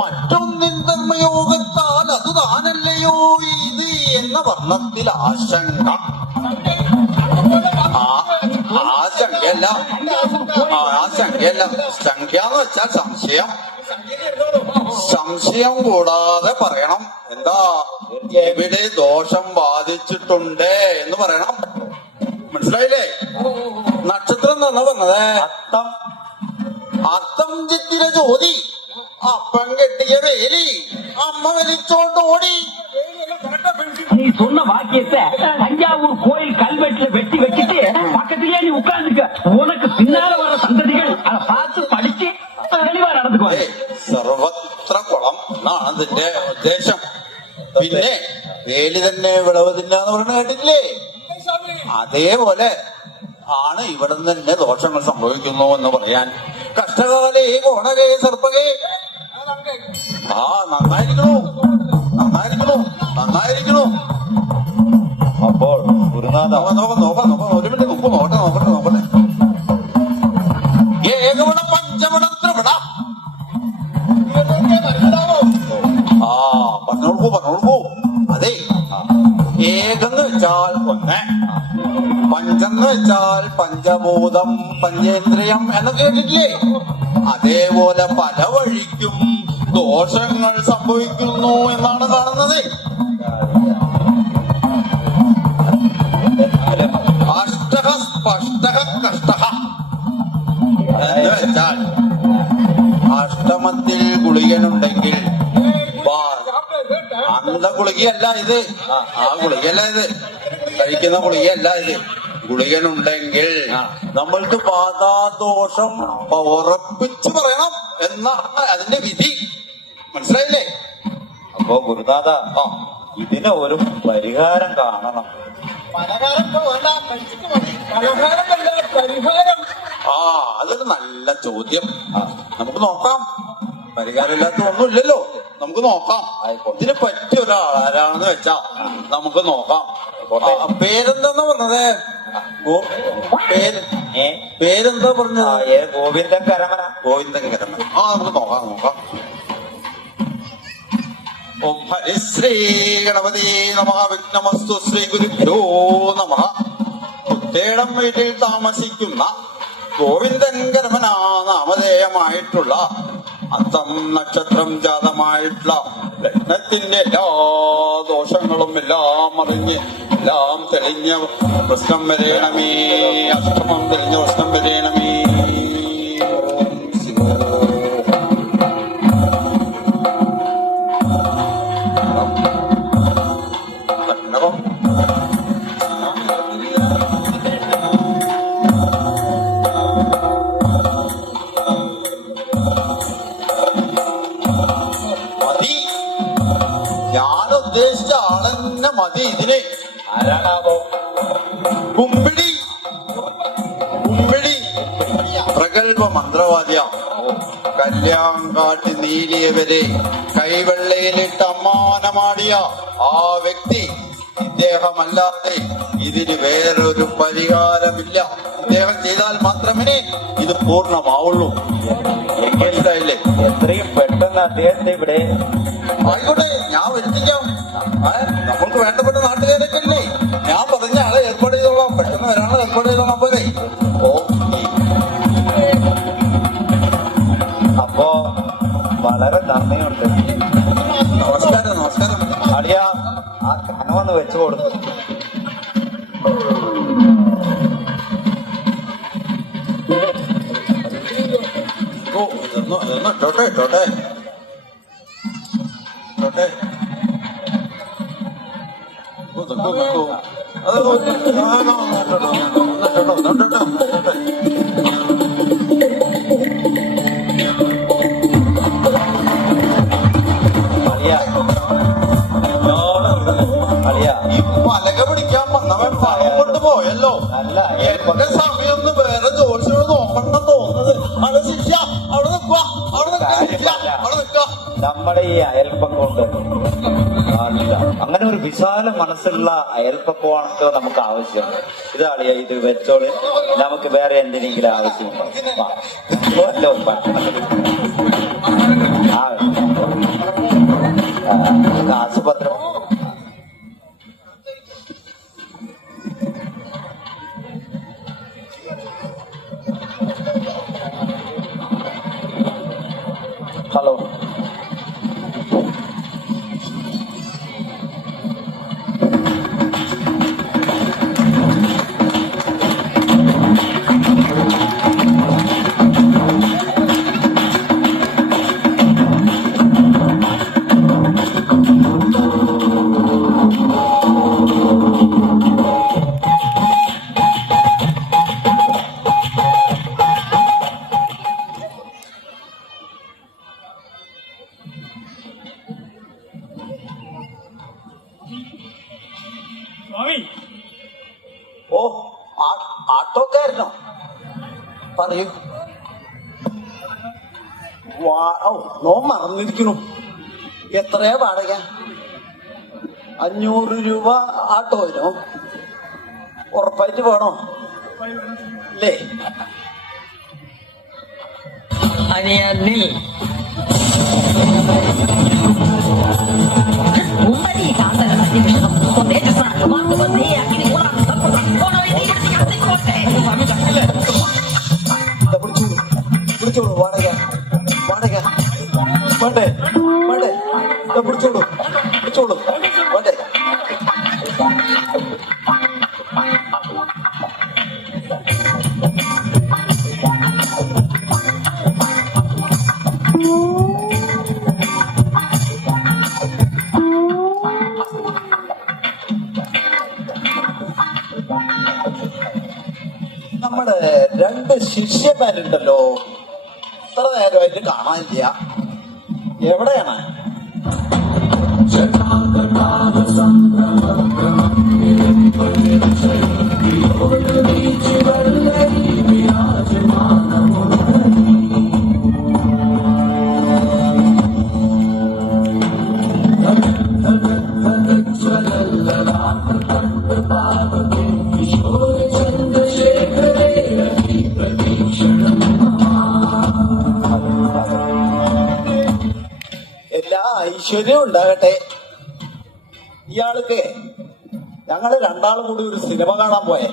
മറ്റൊന്നിൻ ധർമ്മയോഗത്താൽ അത് താനല്ലയോ ഇത് എന്ന വർണ്ണത്തിൽ ആശങ്ക. ആശങ്കയല്ല, ആശങ്കയല്ല. സംഖ്യ എന്ന് വെച്ചാൽ സംശയം. സംശയം കൂടാതെ പറയണം. എന്താ? എവിടെ ദോഷം ബാധിച്ചിട്ടുണ്ട് എന്ന് പറയണം. മനസ്സിലായില്ലേ? നക്ഷത്രം എന്നാ പറഞ്ഞത്? അത്തം. അത്തം ചിത്തിര ചോദി, അപ്പം കെട്ടിയ വേലി, അമ്മ വലിച്ചോണ്ട് ഓടി. நீ சொன்ன வாக்கியத்தை தஞ்சாவூர் கோயில் கல்வெட்டுல வெட்டி வச்சுட்டு பக்கத்திலேயே நீ உட்கார்ந்துக்க. உனக்கு பின்னால வர சந்ததிகள் அதை பார்த்து படிச்சு தெளிவா நடந்துக்குவாங்க. സർവത്ര കുളം എന്നാണ് അതിന്റെ ഉദ്ദേശം. പിന്നെ വേലി തന്നെ വിളവ് തിന്നാന്ന് പറഞ്ഞ കേട്ടില്ലേ? അതേപോലെ ആണ് ഇവിടെ തന്നെ ദോഷങ്ങൾ സംഭവിക്കുന്നു എന്ന് പറയാൻ. കഷ്ടകാലേ കോണകേ സർപ്പകേ. ആ നന്നായിരിക്കണു, നന്നായിരിക്കണു, നന്നായിരിക്കണു. അപ്പോൾ ഗുരുനാഥ ഒരു മിനിറ്റ് നോക്കട്ടെ. ഏകവണ പഞ്ചവണ ത്രിവണ. ആ പറഞ്ഞോളൂ. അതെ, ഏകെന്ന് വെച്ചാൽ ഒന്ന്, പഞ്ചെന്ന് വെച്ചാൽ പഞ്ചഭൂതം പഞ്ചേന്ദ്രിയം എന്ന് കേട്ടിട്ടില്ലേ? അതേപോലെ പല വഴിക്കും ദോഷങ്ങൾ സംഭവിക്കുന്നു എന്നാണ് കാണുന്നത്. അഷ്ടഹ സ്പഷ്ടഹ കഷ്ടഹ എന്ന് വെച്ചാൽ അഷ്ടമത്തിൽ ഗുളികനുണ്ടെങ്കിൽ അന്ത ഗുളികയല്ല ഇത്, ആ ഗുളികയല്ല ഇത്, കഴിക്കുന്ന ഗുളികയല്ല ഇത്. ഗുളികനുണ്ടെങ്കിൽ നമ്മൾക്ക് ബാധാദോഷം ഉറപ്പിച്ചു പറയണം എന്നാണ് അതിന്റെ വിധി. മനസ്സിലായില്ലേ? അപ്പോ ഗുരുനാഥ ഇതിന് ഒരു പരിഹാരം കാണണം. ആ അതൊരു നല്ല ചോദ്യം. നമുക്ക് നോക്കാം. പരിഹാരമില്ലാത്ത ഒന്നുമില്ലല്ലോ, നമുക്ക് നോക്കാം. ഇതിന് പറ്റിയ ഒരാളാരാണെന്ന് വെച്ചാ നമുക്ക് നോക്കാം. പേരെന്താന്ന് പറഞ്ഞത്? പേരെന്താ പറഞ്ഞത്? ഗോവിന്ദൻ കരമന. ആ നമുക്ക് നോക്കാം. ഓം ഹരിശ്രീ ഗണപതി നമഃ. വിഘ്നമസ്തു ശ്രീ ഗുരുഭ്യോ നമഃ. കുത്തേടം വീട്ടിൽ താമസിക്കുന്ന ഗോവിന്ദൻ കരമന നാമധേയമായിട്ടുള്ള അത്തം നക്ഷത്രം ജാതമായിട്ടുള്ള ലഗ്നത്തിന്റെ എല്ലാ ദോഷങ്ങളും എല്ലാം അറിഞ്ഞ് എല്ലാം തെളിഞ്ഞ പ്രശ്നം വരേണമേ. അഷ്ടമം തെളിഞ്ഞ പ്രശ്നം വരേണമേ. ഓം ശിവോ. മതി, ഞാൻ ഉദ്ദേശിച്ച ആളെന്നെ മതി ഇതിന്. ആരാണാവോ? കുമ്പിടി പ്രഗത്ഭ മന്ത്രവാദിയ. കല്യാങ്കാട്ട് നീലിയവരെ കൈവെള്ളയിലിട്ട് അമ്മാനമാടിയ ആ വ്യക്തി ഇദ്ദേഹമല്ലാതെ ഇതിന് വേറൊരു പരിഹാരമില്ല. ഇദ്ദേഹം ചെയ്താൽ മാത്രമേ ഇത് പൂർണ്ണമാവുള്ളൂ. മനസ്സിലായില്ലേ? എത്രയും പെട്ടെന്ന് അദ്ദേഹത്തെ ഇവിടെ ആയിക്കോട്ടെ, ഞാൻ വരുത്തിക്കാം. നമ്മൾക്ക് വേണ്ടപ്പെട്ട നാട്ടുകാരൊക്കെ അല്ലേ, ഞാൻ പറഞ്ഞ ആളെ ഏർപ്പാട് ചെയ്തോളാം. പെട്ടെന്ന് വരാനുള്ള ഏർപ്പാട് ചെയ്തോളാം. പോലെ അപ്പോ വളരെ നന്ദിയുണ്ട്. നമസ്കാരം. അളിയ ആ കനവൊന്ന് വെച്ചു കൊടുത്തു. ഇട്ടോട്ടെ. അളിയ ഇപ്പൊ അലക പിടിക്കാൻ വന്നവൻ പണം കൊണ്ടുപോയല്ലോ. അല്ല എന്റെ സമയമൊന്നും വേറെ ജോലികൾ നോക്കണ്ടെന്ന് തോന്നുന്നത്. അവിടെ ശിക്ഷ, അവിടെ നിൽക്കുക. നമ്മുടെ ഈ അയൽപ്പക്കമുണ്ട് നാട്ടില, അങ്ങനെ ഒരു വിശാല മനസ്സുള്ള അയൽപ്പക്കമാണല്ലോ നമുക്ക് ആവശ്യം. ഇതാളിയ ഇത് വെച്ചോളി, നമുക്ക് വേറെ എന്തിനെങ്കിലും ആവശ്യമുണ്ടോ? ആശുപത്രി ഹലോ പറയൂ. നോ മറന്നിരിക്കണു. എത്രയാ വാടക? 500 രൂപ ആട്ടോയിനോ? ഉറപ്പായിട്ട് വേണോ? അല്ലേ? അനിയനിൽ ഉമ്മടി കാന്തര നിമിഷം തേജസ്സാണ് വാക്കുവന്നേ അഗ്നി കൂടാതെ സമ്പദം ഓണവേ തീരുത്തി കത്തിക്കോട്ടെ സ്വാമി കണ്ടില്ലേ? പിടിച്ചോളൂ. വാടക വേണ്ടേ? പിടിച്ചോളൂ വേണ്ടേ? നമ്മുടെ 2 ശിഷ്യന്മാരുണ്ടല്ലോ, ഇത്ര നേരമായിട്ട് കാണാനില്ല. എവിടെയാണ്? എല്ലാ ഐശ്വര്യവും ഉണ്ടാകട്ടെ. ഇയാൾക്ക് ഞങ്ങള് 2 കൂടി ഒരു സിനിമ കാണാൻ പോയെ.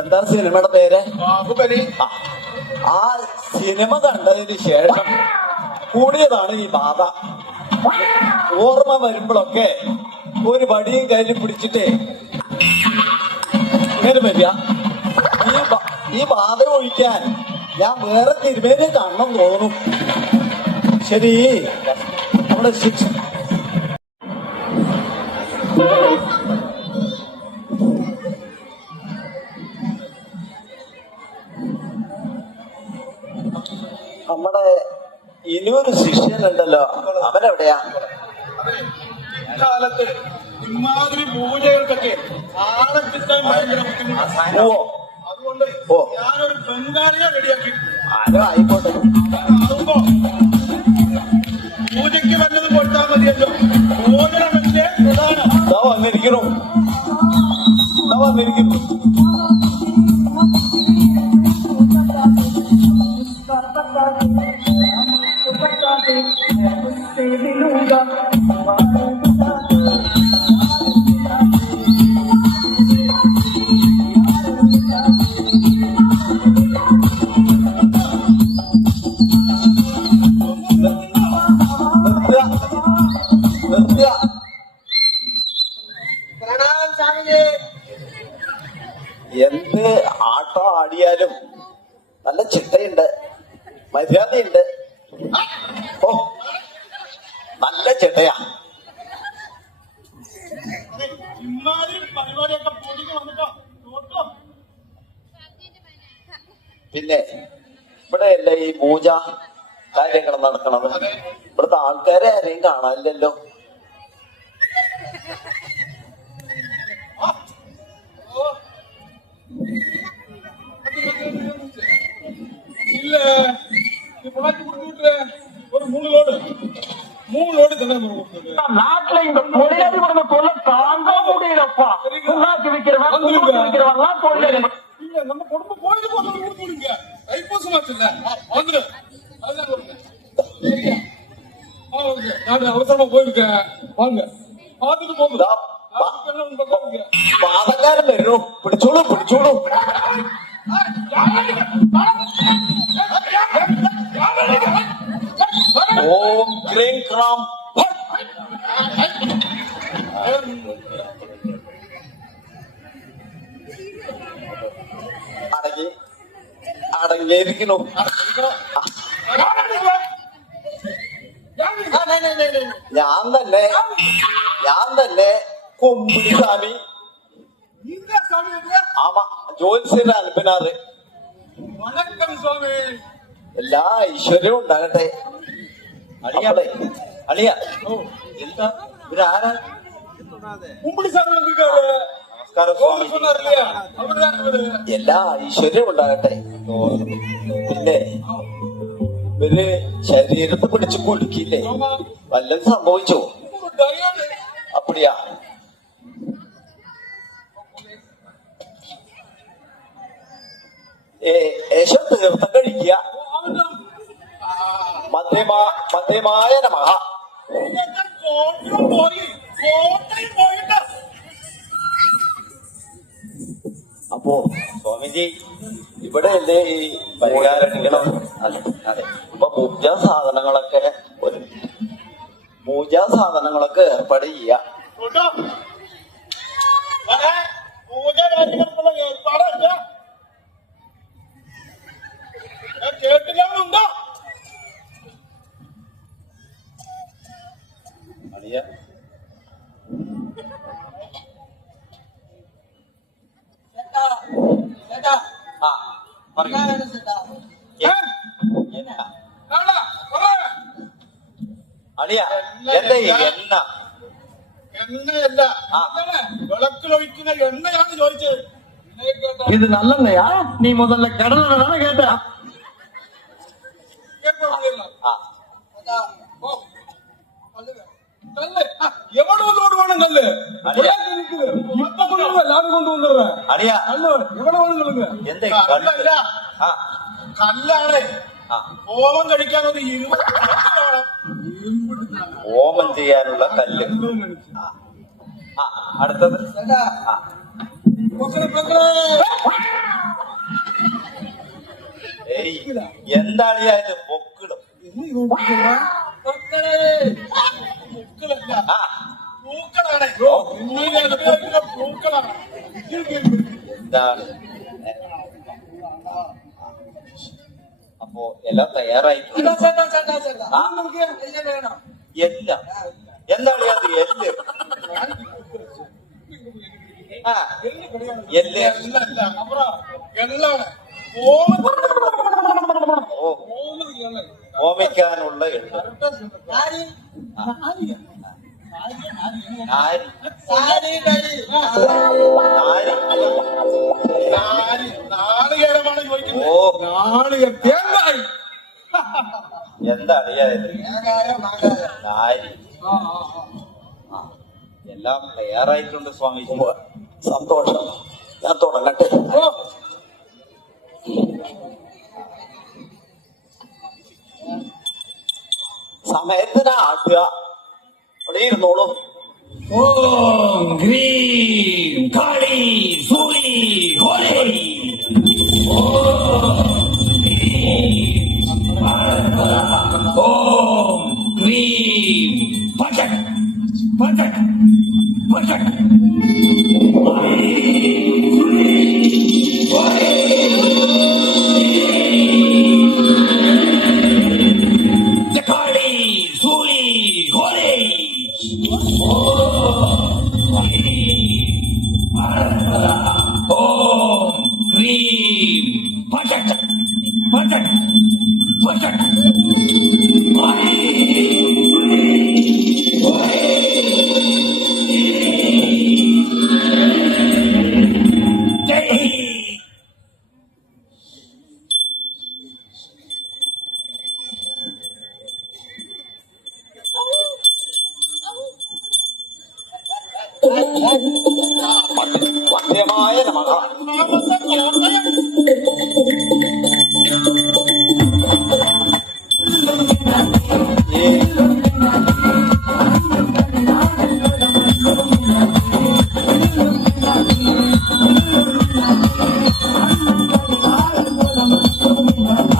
എന്താ സിനിമയുടെ പേര്? ബാഹുബലി. ആ സിനിമ കണ്ടതിന് ശേഷം കൂടിയതാണ് ഈ ബാധ. ഓർമ്മ വരുമ്പോഴൊക്കെ ഒരു വടിയും കയ്യിൽ പിടിച്ചിട്ടേ ഇങ്ങനെ വരിക. ഈ ബാധ ഒഴിക്കാൻ ഞാൻ വേറെ തിരുമേനെ കാണണം തോന്നും. ശരി, നമ്മുടെ ശിക്ഷ നമ്മുടെ ഇനിയൊരു ശിഷ്യനുണ്ടല്ലോ, അവനെവിടെയാ? കാലത്ത് ഇമാതിരി പൂജകൾക്കൊക്കെ ആളെ കിട്ടാൻ ഭയങ്കര ബുദ്ധിമുട്ടാണ്. ഓ അതുകൊണ്ട് ഓ. ഞാനൊരു ബംഗാളിയെ റെഡിയാക്കി. ആരോ ആയിക്കോട്ടെ. ആവുമ്പോ പൂജയ്ക്ക് വന്നത് കൊടുത്താൽ മതിയല്ലോ. പൂജനമല്ലേ പ്രധാനം. ഇതാ വന്നിരിക്കുന്നു. നിർത്തുക. എന്ത് ആട്ടം ആടിയാലും നല്ല ചിട്ടയുണ്ട്, മര്യാദയുണ്ട്. ഓ, നല്ല ചിട്ടയാ. ഇമാതിരി പരിപാടിയൊക്കെ പൂജയ്ക്ക് വന്നിട്ടോ നോട്ടോ. പിന്നെ ഇവിടെയല്ല ഈ പൂജ കാര്യങ്ങൾ നടക്കണത്. ഇവിടുത്തെ ആൾക്കാരെ ആരെയും കാണാനില്ലല്ലോ. இல்ல இப்ப மாத்தி கொடுத்துட்டு ஒரு 3 லோடு தானே கொடுத்தது. நாட்டுல இந்த தொழிலாளி கொடுத்த தொல்லை தாங்க முடியலப்பா. புண்ணாக்கு விக்கிறவங்க தொழிலாளி. இல்ல நம்ம குடும்ப கோயிலுக்கு போறது கொடுத்து விடுங்க. தைப்பூசமாச்சுல்ல வந்துரு. அதுதான் கொடுங்க. சரியா? ஓகே. நான் அவசரமா போயிருக்கேன். வாங்க பார்த்துட்டு போங்க. ദാ, പാതക്കാരൻ വരുന്നു. പിടിച്ചോളൂ. ഓം ക്രീം ക്രാം. അടങ്ങിയിരിക്കണു. ഞാൻ തന്നെ കൊമ്പിടി സ്വാമി. ആമാ, ജോത്സ്യന്റെ അൽപ്പനാറ്. வணக்கம் சுவாமி. എല്ലാ ഐശ്വര്യവും ഉണ്ടാകട്ടെ. അളിയ എന്താ ഇവരാരാ? கும்பிடி சாமி வந்திருக்காரு. നമസ്കാരം സ്വാമിജി. சொன்னார் இல்லையா அவர்தான் இவரு. എല്ലാ ഐശ്വര്യം ഉണ്ടാകട്ടെ. പിന്നെ ഇവര് ശരീരത്തെ പിടിച്ച് കുലുക്കിയില്ലേ, ஆமா വല്ലതും സംഭവിച്ചോ? ஒரு டயர்டு അപ്പടിയാ? യേശോ തീർത്ഥം കഴിക്കുക. മധ്യമായ നമഃ. കോട്ടയം പോയിട്ട് അപ്പോ സ്വാമിജി ഇവിടെ അല്ലേ ഈ പരിഹാരങ്ങളും? അതെ അതെ. അപ്പൊ പൂജാ സാധനങ്ങളൊക്കെ ഏർപ്പാട് ചെയ്യാ. കേട്ടോ പൂജ കാര്യങ്ങൾക്കുള്ള ഏർപ്പാടല്ല കേട്ടില്ലാന്നുണ്ടോ? അളിയ ആ പറയൂ. എന്നാ? അളിയ എന്റെ ഈ എണ്ണ എണ്ണയല്ല വിളക്കിലൊഴിക്കുന്ന എണ്ണയാണ് ചോദിച്ചത്. இது நல்லெண்ணயா? நீ முதல்ல கடலை தானே கேட்ட. ആ கல்லு எவ்வளவு லோடு வேணும்? கல்லு மொத்த கொண்டு லாரி கொண்டு வந்துடுறேன். അളിയ கல்லு எவ்வளவு வேணும் சொல்லுங்க. എന്താ കല്ലല്ല ആ കല്ലാണ്. ആ ഹോമം കഴിക്കാൻ ഒരു 20 വേണം. ഹോമം ചെയ്യാനുള്ള കല്ല്. ആ അടുത്തത് ആ ഏയ് എന്താളിയാ ഇത് പൊക്കിടും? പൂക്കളല്ല ആ പൂക്കളാണ്. പൂക്കളാണ്. എന്താണ്? അപ്പോ എല്ലാം തയ്യാറായി. ആ എല്ലാം എന്താണ് അത്? എല്ല് ആ എല്ല് എല്ലല്ല അപ്പുറം എള്ളാണ്. ഹോമത്തിന് ഓ ഹോമത്തിന് ഹോമിക്കാനുള്ള എള്ള്. നാരി നാളികേരമാണ് ചോദിക്കുന്നത്. ഓ നാളികേരം തേങ്ങായി. എന്താ അളിയായത്? നാരി. ആ, എല്ലാം തയ്യാറായിട്ടുണ്ട് സ്വാമിജി. സന്തോഷം. ഞാൻ തുടങ്ങട്ടെ. ഓ സമയത്തിന് ആക്കുക. അവിടെ ഇരുന്നോളൂ. ஓம் கிரீம் காளி சூளி ஹோலி. ஓம் கிரீம் பஜக் பஜக் பஜக். காளி சூளி ஹோலி. ஓம் கிரீம் பஜக் பஜக் பஜக். ஜெய். മധ്യമായ നമഃ. ഈ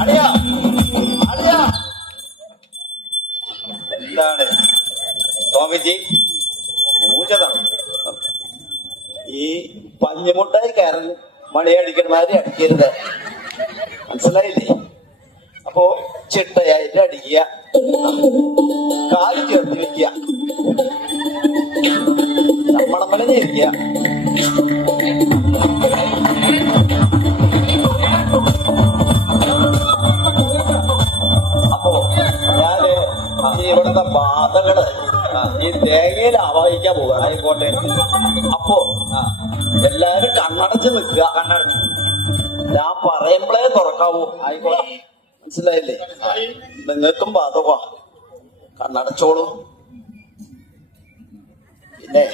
അളിയാ അളിയാ എന്താണ് സ്വാമിജി? പൂജ നടന്നു. ഈ പഞ്ഞിമുട്ടായി കയറൽ മണിയടിക്കന്മാരെ അടിക്കരുത്, മനസ്സിലായില്ലേ? അപ്പോ ചിട്ടയായിട്ട് അടിക്കുക, കാല് ചേർത്ത് വെക്കുക, നമ്മളമ്മല ഞെരിക്കുക. അപ്പോ ഞാന് ഈ ഇവിടുത്തെ ബാധകള് ഈ തേങ്ങയിൽ ആവാഹിക്കാൻ പോവുകയാണ്. ആയിക്കോട്ടെ. അപ്പോ എല്ലാരും കണ്ണടച്ച് നിൽക്കുക. കണ്ണടച്ചു. ഞാൻ പറയുമ്പോഴേ തുറക്കാവൂ. ആയിക്കോട്ടെ, മനസ്സിലായില്ലേ? നിങ്ങൾക്കും ബാധക. കണ്ണടച്ചോളൂ. പിന്നെ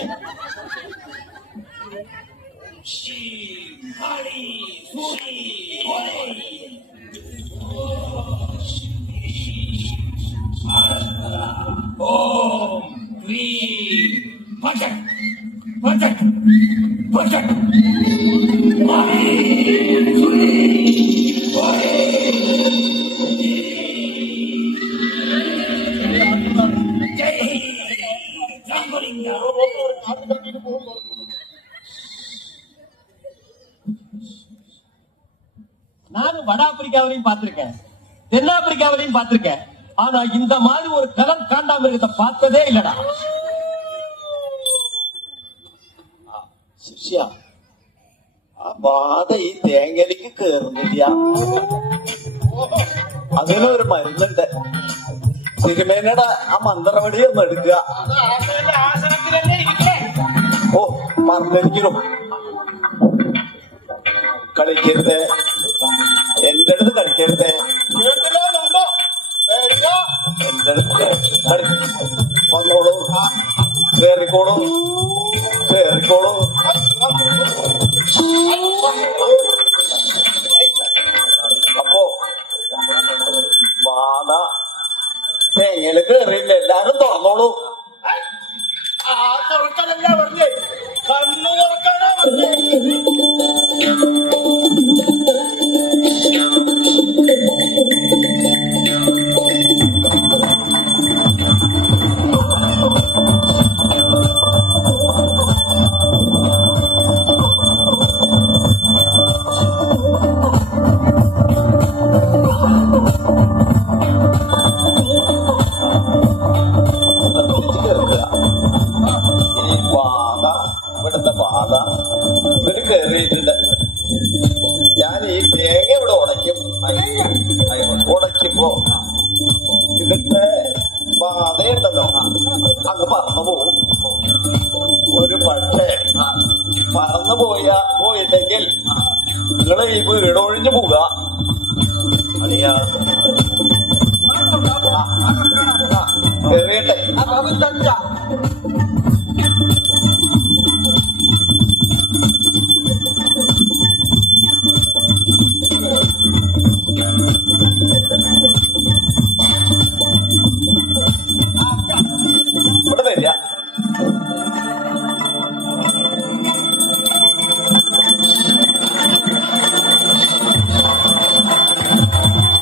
நானும் வட ஆப்பிரிக்காவிலையும் பார்த்திருக்கேன், தென்னாப்பிரிக்காவிலையும் பார்த்திருக்கேன். ஆனா இந்த மாதிரி ஒரு கலம் காண்டாமிருகத்தை பார்த்ததே இல்லடா. ശിഷ്യ, ആ ബാധ ഈ തേങ്ങയിലേക്ക് കേറുന്നില്ല. അതിനൊരു മരുന്നുണ്ട്. സിനിമേനയുടെ ആ മന്ത്രവടി ഒന്ന് എടുക്കുക. ഓ, മറന്നിരിക്കണം. കളിക്കരുത്, എന്റെ അടുത്ത് കളിക്കരുത്. എന്റെ അടുത്ത് വന്നോളൂ, കേറിക്കോളൂ, കേറിക്കോളൂ. അപ്പോ ബാധ തേങ്ങയില് കേറിയില്ല. എല്ലാരും തുറന്നോളൂ. തുറക്കാനല്ല പറഞ്ഞേ, കണ്ണു തുറക്കാനാ പറഞ്ഞേ. ഈ ബാധ, ഇവിടുത്തെ ബാധ ഇവര് കേറിയിട്ടുണ്ട്. ഞാൻ ഈ തേങ്ങ ഇവിടെ ഉടയ്ക്കും. ഉടയ്ക്കുമ്പോ ഇതിന്റെ ബാധയുണ്ടല്ലോ അങ്ങ് പറന്നു പോവും. ഒരു പക്ഷേ പറന്നു പോയില്ലെങ്കിൽ നിങ്ങള് ഈ വീട് ഒഴിഞ്ഞു പോവുക. അളിയാ, കേറിയട്ടെ. ഇവിടെ വരിക.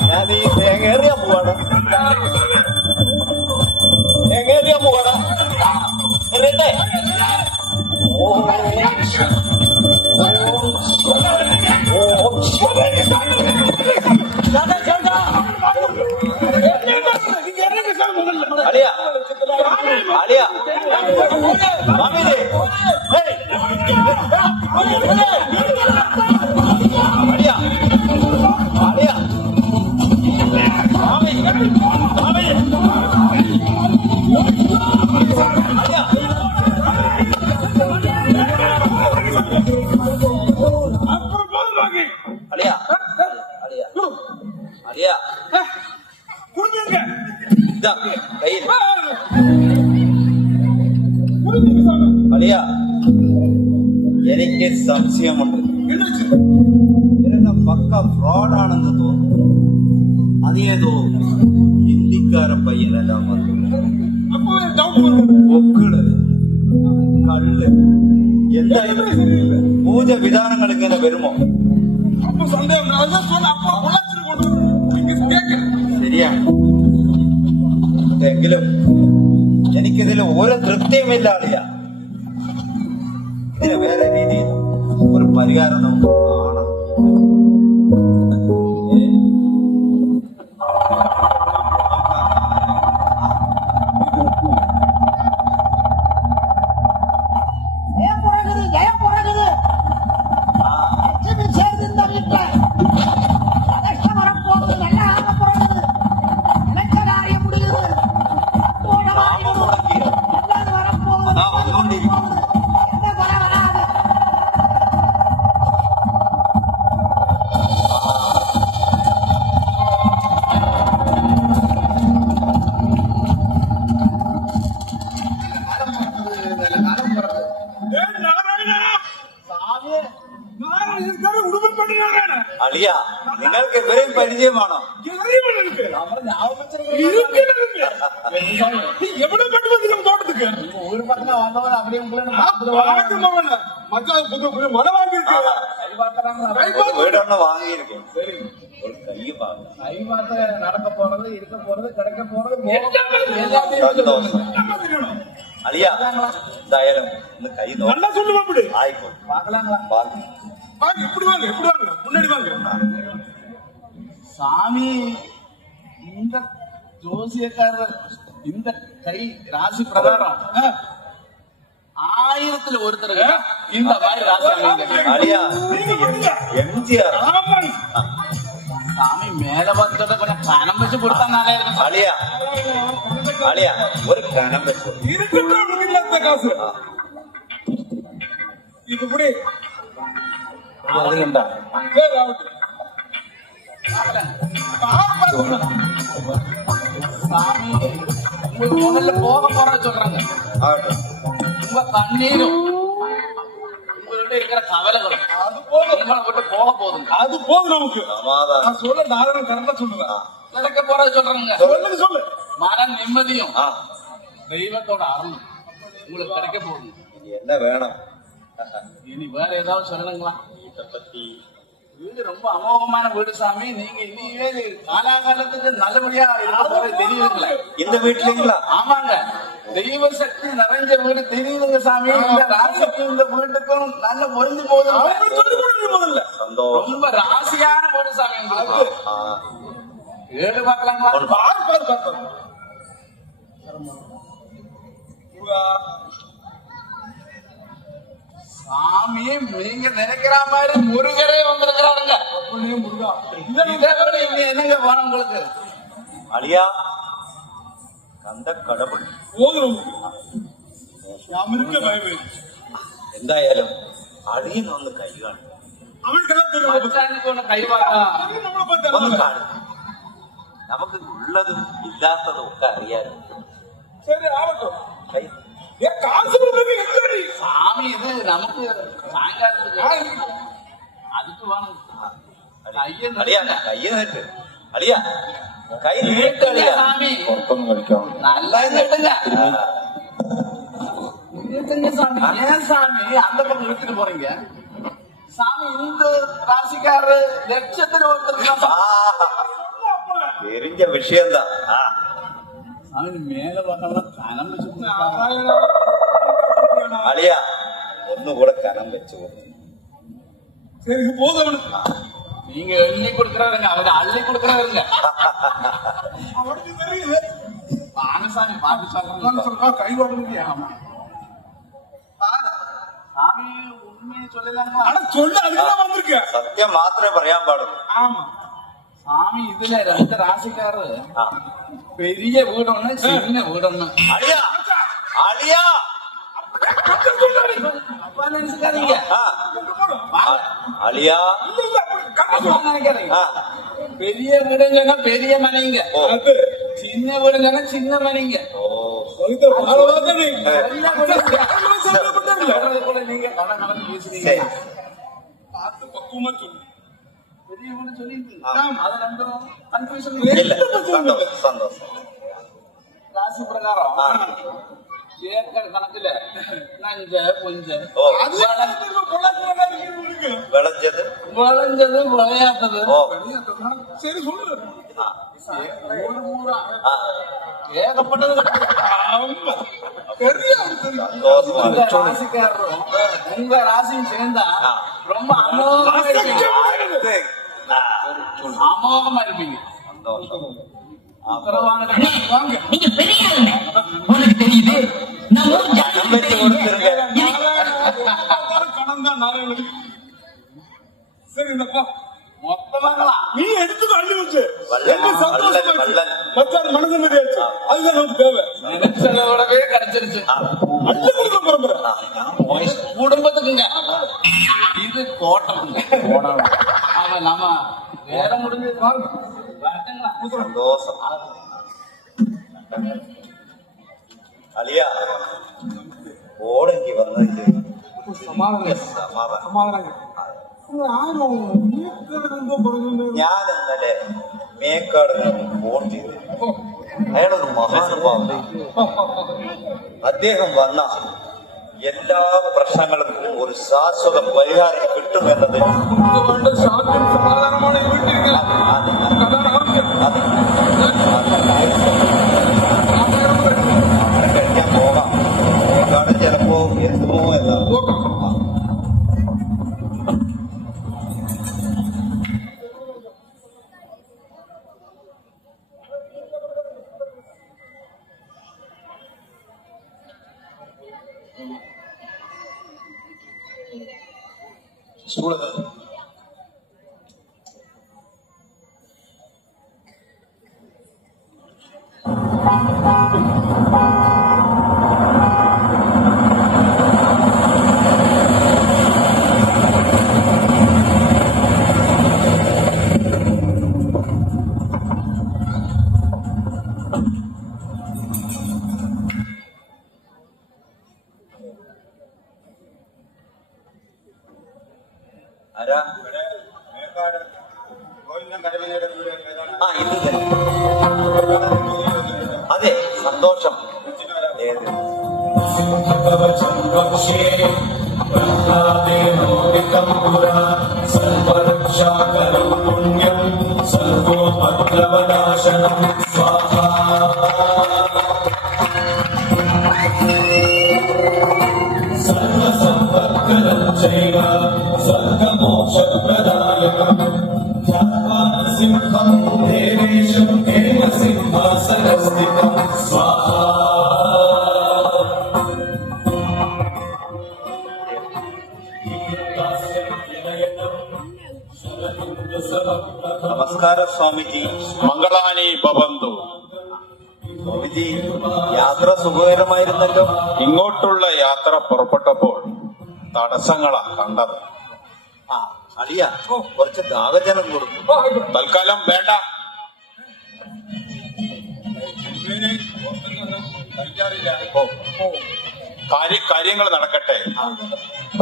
ഞാൻ ഈ തേങ്ങേറിയാൻ പോവാണ്. തേങ്ങേറിയാൻ പോവാണ്. എറിയട്ടെ. അളിയാ, അളിയാ, മാമിനെ, ഹേയ്, അളിയാ, അളിയാ, മാമി, മാമി, അളിയാ. അളിയാ, അളിയാ, അളിയാ, குடிங்க ഇതാ കയ്യിൽ. குடிங்க சாமி. അളിയാ, എനിക്ക് സംശയമുണ്ട്. என்னாச்சு? ഇവരുടെ പക്ക ഫ്രോഡാണെന്ന് തോന്നുന്നു. അതേതോ ഹിന്ദിക്കാരൻ പയ്യനെല്ലാം വന്നു. அப்போ டவுட் வருது. പൊക്കിള്, കള്ള്, എന്തായാലും പൂജ വിധാനങ്ങൾ ഇങ്ങനെ വരുമോ? அப்போ சந்தேகம். நான் தான் சொன்னேன், அப்போ பொள்ளாச்சியில் கொண்டு வந்து நீங்க கேட்கல. ശരിയാണ്. എങ്കിലും എനിക്കിതിൽ ഒരു തൃപ്തിയുമില്ല അളിയാ. ഇതിന് വേറെ രീതിയിൽ ഒരു പരിഹാരം നമുക്ക് കാണാം. ஜெயம் பிறகுது, ஜெயம் பிறகுது. லட்சுமி சேர்ந்து இந்த வீட்டுல அதிர்ஷ்டம் வரப்போகுது, நல்ல ஆக பிறகுது. நினைச்ச காரியம் முடியுது. நல்லது வரப்போகுது. അതാ വന്നുകൊണ്ടിരിക്കുന്നു. எந்த குறை வராது. ചെയ്യുവാണോ? தெரியும் எனக்கு. இருக்கு எனக்கு. நீ எவ்வளவு கட்டு வந்து நம்ம தோட்டத்துக்கு ஊர் பக்கம் வந்தவன் அப்படியே உங்களை பார்க்க மகன் மச்சான் புது மழை வாங்கியிருக்கு கை பார்க்கறாங்க. வீடொன்னு வாங்கியிருக்கேன். ஒரு கையை பாருங்க. கை பார்த்து நடக்க போறது, இருக்க போறது, கிடைக்க போறது, சந்தோஷம். அழியா എന്തായാലും ഒന്ന് കൈ നോക്കാം. நல்லா சொல்லுவா அப்படி ആയിക്കോട്ടെ. பார்க்கலாங்களா? பாருங்க. வாங்க இப்படி வாங்க முன்னாடி வாங்க சாமி இந்த ஜோசியக்காரர் இந்த கை ராசி பிரகாரம் 1000ல் ஒருத்தருக்கு இந்த மாதிரி ராசி அமைங்க. அழியா எம்ஜிஆர். ஆமாங்க சாமி மேல பார்த்துட்டு கொஞ்சம் பணம் வச்சு கொடுத்தா நல்லா இருக்கும். அழியா அழியா ஒரு கணம் வச்சு இருக்கட்டும் இல்லாத காசு இது இப்படி അതുകൊണ്ടാ சரி ஆகட்டும் சாமி உங்களுக்கு முதல்ல போக போற சொல்றாங்க. ஆகட்டும். உங்க கண்ணீரும் உங்கள்கிட்ட இருக்கிற கவலைகளும் அது போதும், உங்களை விட்டு போக போதுங்க. அது போதும் நமக்கு. சமாதானம். நான் சொல்ல நானும் கரெக்டா சொல்லுவேன். நடக்க போற சொல்றாங்க. சொல்லுங்க சொல்லு. மன நிம்மதியும் ஆ, தெய்வத்தோட அருள் உங்களுக்கு கிடைக்க போகுது. இது என்ன வேணும்? இனி வேற ஏதாவது சொல்லணுங்களா? இதை பத்தி வீடு ரொம்ப அமோகமான வீடு சாமி. நீங்க இனியே காலாகாலத்துக்கு நல்லபடியா இருக்க போறது தெரியுதுங்களா? இந்த வீட்லீங்களா? ஆமாங்க, தெய்வ சக்தி நிறைஞ்ச வீடு தெரியுதுங்க சாமி. இந்த ராசிக்கும் இந்த வீட்டுக்கும் நல்ல பொருந்து போகுது. அவங்க சொல்லிக் கொடுங்க முதல்ல. சந்தோஷம். ரொம்ப ராசியான வீடு சாமி உங்களுக்கு. ஆ, ஏழு பார்க்கலாங்களா? ஒன்று பா. பாரு முருகா, சாமி நீங்க நினைக்கிற மாதிரி முருகரே வந்திருக்கிறாருங்க. அப்படியே முருகா. இதை விட இங்க என்னங்க வேணும் உங்களுக்கு? அழியா கந்த கடவுள். போதும் நமக்கு. நாம் இருக்க பயமே. എന്തായാലും അടിയൻ ഒന്ന് കൈ കാണും. அவனுக்கெல்லாம் தெரியும். மச்சானுக்கு ஒண்ணு கை வாங்க. நம்மளை பார்த்து ഒന്ന് எல்லாம் കാണും. നമുക്ക് ഉള്ളതും ഇല്ലാത്തതും ഒക്കെ അറിയാലോ. சரி ஆகட்டும். കൈ ஏன் காசு கொடுத்தது எங்கடி? சாமி இது நமக்கு சாயங்காலத்துக்கு அதுக்கு வேணும். கையை അളിയാ நிறுத்துங்க. കൈ നീട്ട്. അളിയാ കൈ നീട്ട് நீட்டுங்க അളിയാ. சாமி. പുറത്തൊന്നും കളിക്കാം. நல்லா நீட்டுங்க. நீட்டுங்க சாமி. ஏன் சாமி அந்த பக்கம் இழுத்துட்டு போறீங்க? சாமி இந்த ராசிக்காரரு லட்சத்துல ஒருத்தர் தான் தெரிஞ்ச விஷயம்தான். சாமி மேல வரலாம் கனம் வச்சு അളിയാ ഒന്നുകൂടെ കനം വെച്ചു. சரி இது போதும் அவனுக்கு. நீங்க எண்ணி கொடுக்கறாருங்க, அவரு அள்ளி கொடுக்கறாருங்க. அவனுக்கு தெரியுது. ஆனசாமி பாட்டு நான் சொல்றாங்க. சொல்றேன் கை வாங்க. ஆமா. சாமி உண்மையை சொல்லலாமா? ஆனா சொல்ல அதுக்குதான் வந்திருக்கேன். സത്യം മാത്രമേ പറയാൻ പാടുള്ളൂ. ஆமா. சாமி இதுல ரெண்டு ராசிக்காரரு ആ. பெரிய வீடு ஒண்ணு சின்ன வீடு ஒண்ணு. അളിയാ അളിയാ அப்பா நினைச்சுக்காதீங்க. ആ അളിയാ இல்ல இல்ல அப்படி கரெக்டா அப்பா சொல்லு. நினைக்காதீங்க. ആ பெரிய வீடுங்கன்னா பெரிய மனைங்க, ഓ அது சின்ன வீடுங்கன்னா சின்ன மனைங்க. ഓ வகுத்த பாலவாத நீ. எல்லாம் வீடுங்க. சொல்லப்பட்டதில்ல. கூட நீங்க கடன் கடன் பேசுறீங்க. ശരി. பார்த்து பக்குவமா சொல்லு. பெரிய வீடு சொல்லிட்டு ஆ. அது ரெண்டும் கன்ஃபியூஷன் ഇല്ല സന്തോഷം സന്തോഷം. ராசி பிரகாரம் ആ. ஏக்கர் கணக்குல நஞ்ச புஞ்ச ഓ அது எனக்கு பொல்லாததா இருக்கு. വിളഞ്ഞത്. விளைஞ்சது விளையாட்டது ഓ சரி சொல்லு. ആ. ஊரு ஊரா ആ. ஏகப்பட்டது கிடக்கு. ஆமா. தெரியாது தெரியும். സന്തോഷമാണ്. இந்த ராசிக்காரரும் உங்க ராசியும் சேர்ந்தா ஆ. ரொம்ப அமோகமா இருப்பீங்க. അടുത്ത്. ആ. அமோகமா இருப்பீங்க. സന്തോഷം. உத்தரவான வாங்க. நீங்க பெரிய ஆளுங்க. உனக்கு தெரியுது நம்ம ஊர் കനം വെച്ച് കൊടുത്തിருங்க. கணம் தான் நாராயணன். சரி இந்தப்பா மொத்தமாங்களா? நீ எடுத்துக்கோ அள்ளி வச்சு. வள்ளல், என்ன சந்தோஷமா வள்ளல். மச்சான் மன நிம்மதியாச்சு. அதுதான் நமக்கு தேவை. நினைச்சதோடவே கிடைச்சிருச்சு. அள்ளி கொடுக்க பரம்பரை. குடும்பத்துக்குங்க இது தோட்டத்துங்க. அவன் நம்ம வேலை முடிஞ்சது வரட்டுங்களா? സന്തോഷം. അളിയ ഓടെങ്കിൽ വന്നെങ്കിൽ சமாதானம். സമാധാനം. சமாதானம். ആരോ എന്തോ പറഞ്ഞു. ഞാൻ ഇന്നലെ മേക്കാട് ഫോൺ ചെയ്തു. അയാളൊരു മഹാനുഭാവന. അദ്ദേഹം വന്ന എല്ലാ പ്രശ്നങ്ങൾക്കും ഒരു ശാശ്വത പരിഹാരം കിട്ടുമെന്നത് നമുക്ക് വേണ്ട ശാന്തിയും സമാധാനമാണ് ഈ വീട്ടിലിരിക്കുന്നത്. അതാണ് ആവശ്യം. അങ്ങനെ കഴിക്കാൻ പോകാം. മേക്കാട് ചിലപ്പോ എത്തുമോ എന്നാണ്. നോക്കാം. ആരാ? ആ, ഇത് തന്നെ. അതെ, സന്തോഷം. ഏത്? നമസ്കാരം സ്വാമിജി. മംഗളാനി ഭവന്തു. സ്വാമിജി, യാത്ര സുഖകരമായിരുന്നല്ലോ. ഇങ്ങോട്ടുള്ള യാത്ര പുറപ്പെട്ടപ്പോൾ തടസ്സങ്ങളാ കണ്ടത്. ആ, അളിയ കുറച്ച് ദാഹജലം കൊടുക്കും. തൽക്കാലം വേണ്ട. കാര്യങ്ങൾ നടക്കട്ടെ.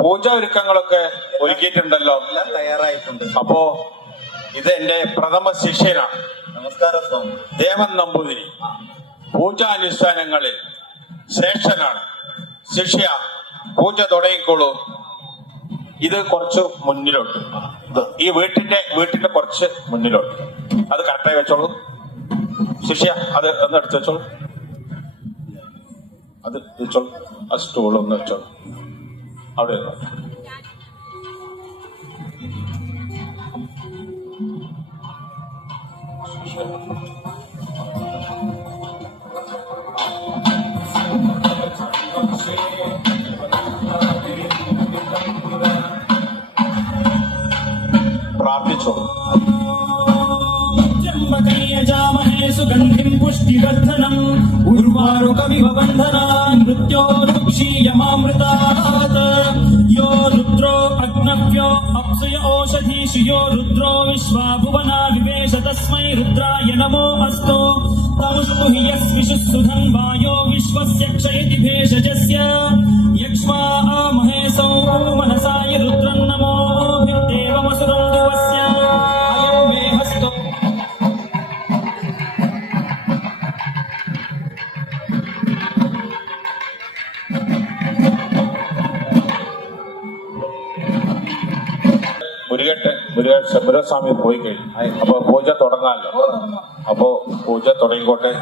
പൂജ ഒരുക്കങ്ങളൊക്കെ ഒരുക്കിയിട്ടുണ്ടല്ലോ. എല്ലാം തയ്യാറായിട്ടുണ്ട്. അപ്പോ ഇത് എന്റെ പ്രഥമ ശിഷ്യനാണ്. നമസ്കാരം സ്വാമി. ദേവൻ നമ്പൂതിരി. പൂജാനുഷ്ഠാനങ്ങളിൽ ശ്രേഷ്ഠനാണ്. ശിഷ്യ, പൂജ തുടങ്ങിക്കോളൂ. ഇത് കുറച്ച് മുന്നിലോട്ട്, ഈ വീട്ടിന്റെ കുറച്ച് മുന്നിലോട്ട്. അത് കറക്റ്റായി വെച്ചോളൂ. ശിഷ്യ, അത് ഒന്ന് എടുത്ത് വെച്ചോളൂ. അത് വെച്ചോളൂ. ആ സ്റ്റൂൾ ഒന്ന് വെച്ചോളൂ. അവിടെ ഇരുന്നോ. പ്രാർത്ഥിച്ചോളൂ. യജാമഹേ സുഗന്ധിം പുഷ്ടിവർദ്ധനം ഉർവാരുകമിവ ബന്ധനാൻ മൃത്യോരുക്ഷീയമാമൃതാത് യോ രുദ്രോ അഗ്നവ്യോ അപ്സുയ ഓഷധീഷു യോ രുദ്രോ വിശ്വാ ഭുവനാ വിവേശ തസ്മൈ രുദ്രായ നമോ അസ്തു തമുഷ്ടു ഹി യസ്വിഷു സുധൻവായോ വിശ്വസ്യ ക്ഷയതി ഭേഷജസ്യ യക്ഷ്മാ മഹേസൗ മനസായ രുദ്രം നമോ ദേവമസുരം ദിവസ്യ അയം മേ ഹസ്തോ. ശബരസ്വാമി പോയി കഴിഞ്ഞു. അപ്പൊ പൂജ തുടങ്ങാമല്ലോ. അപ്പോ പൂജ തുടങ്ങിക്കോട്ടെ.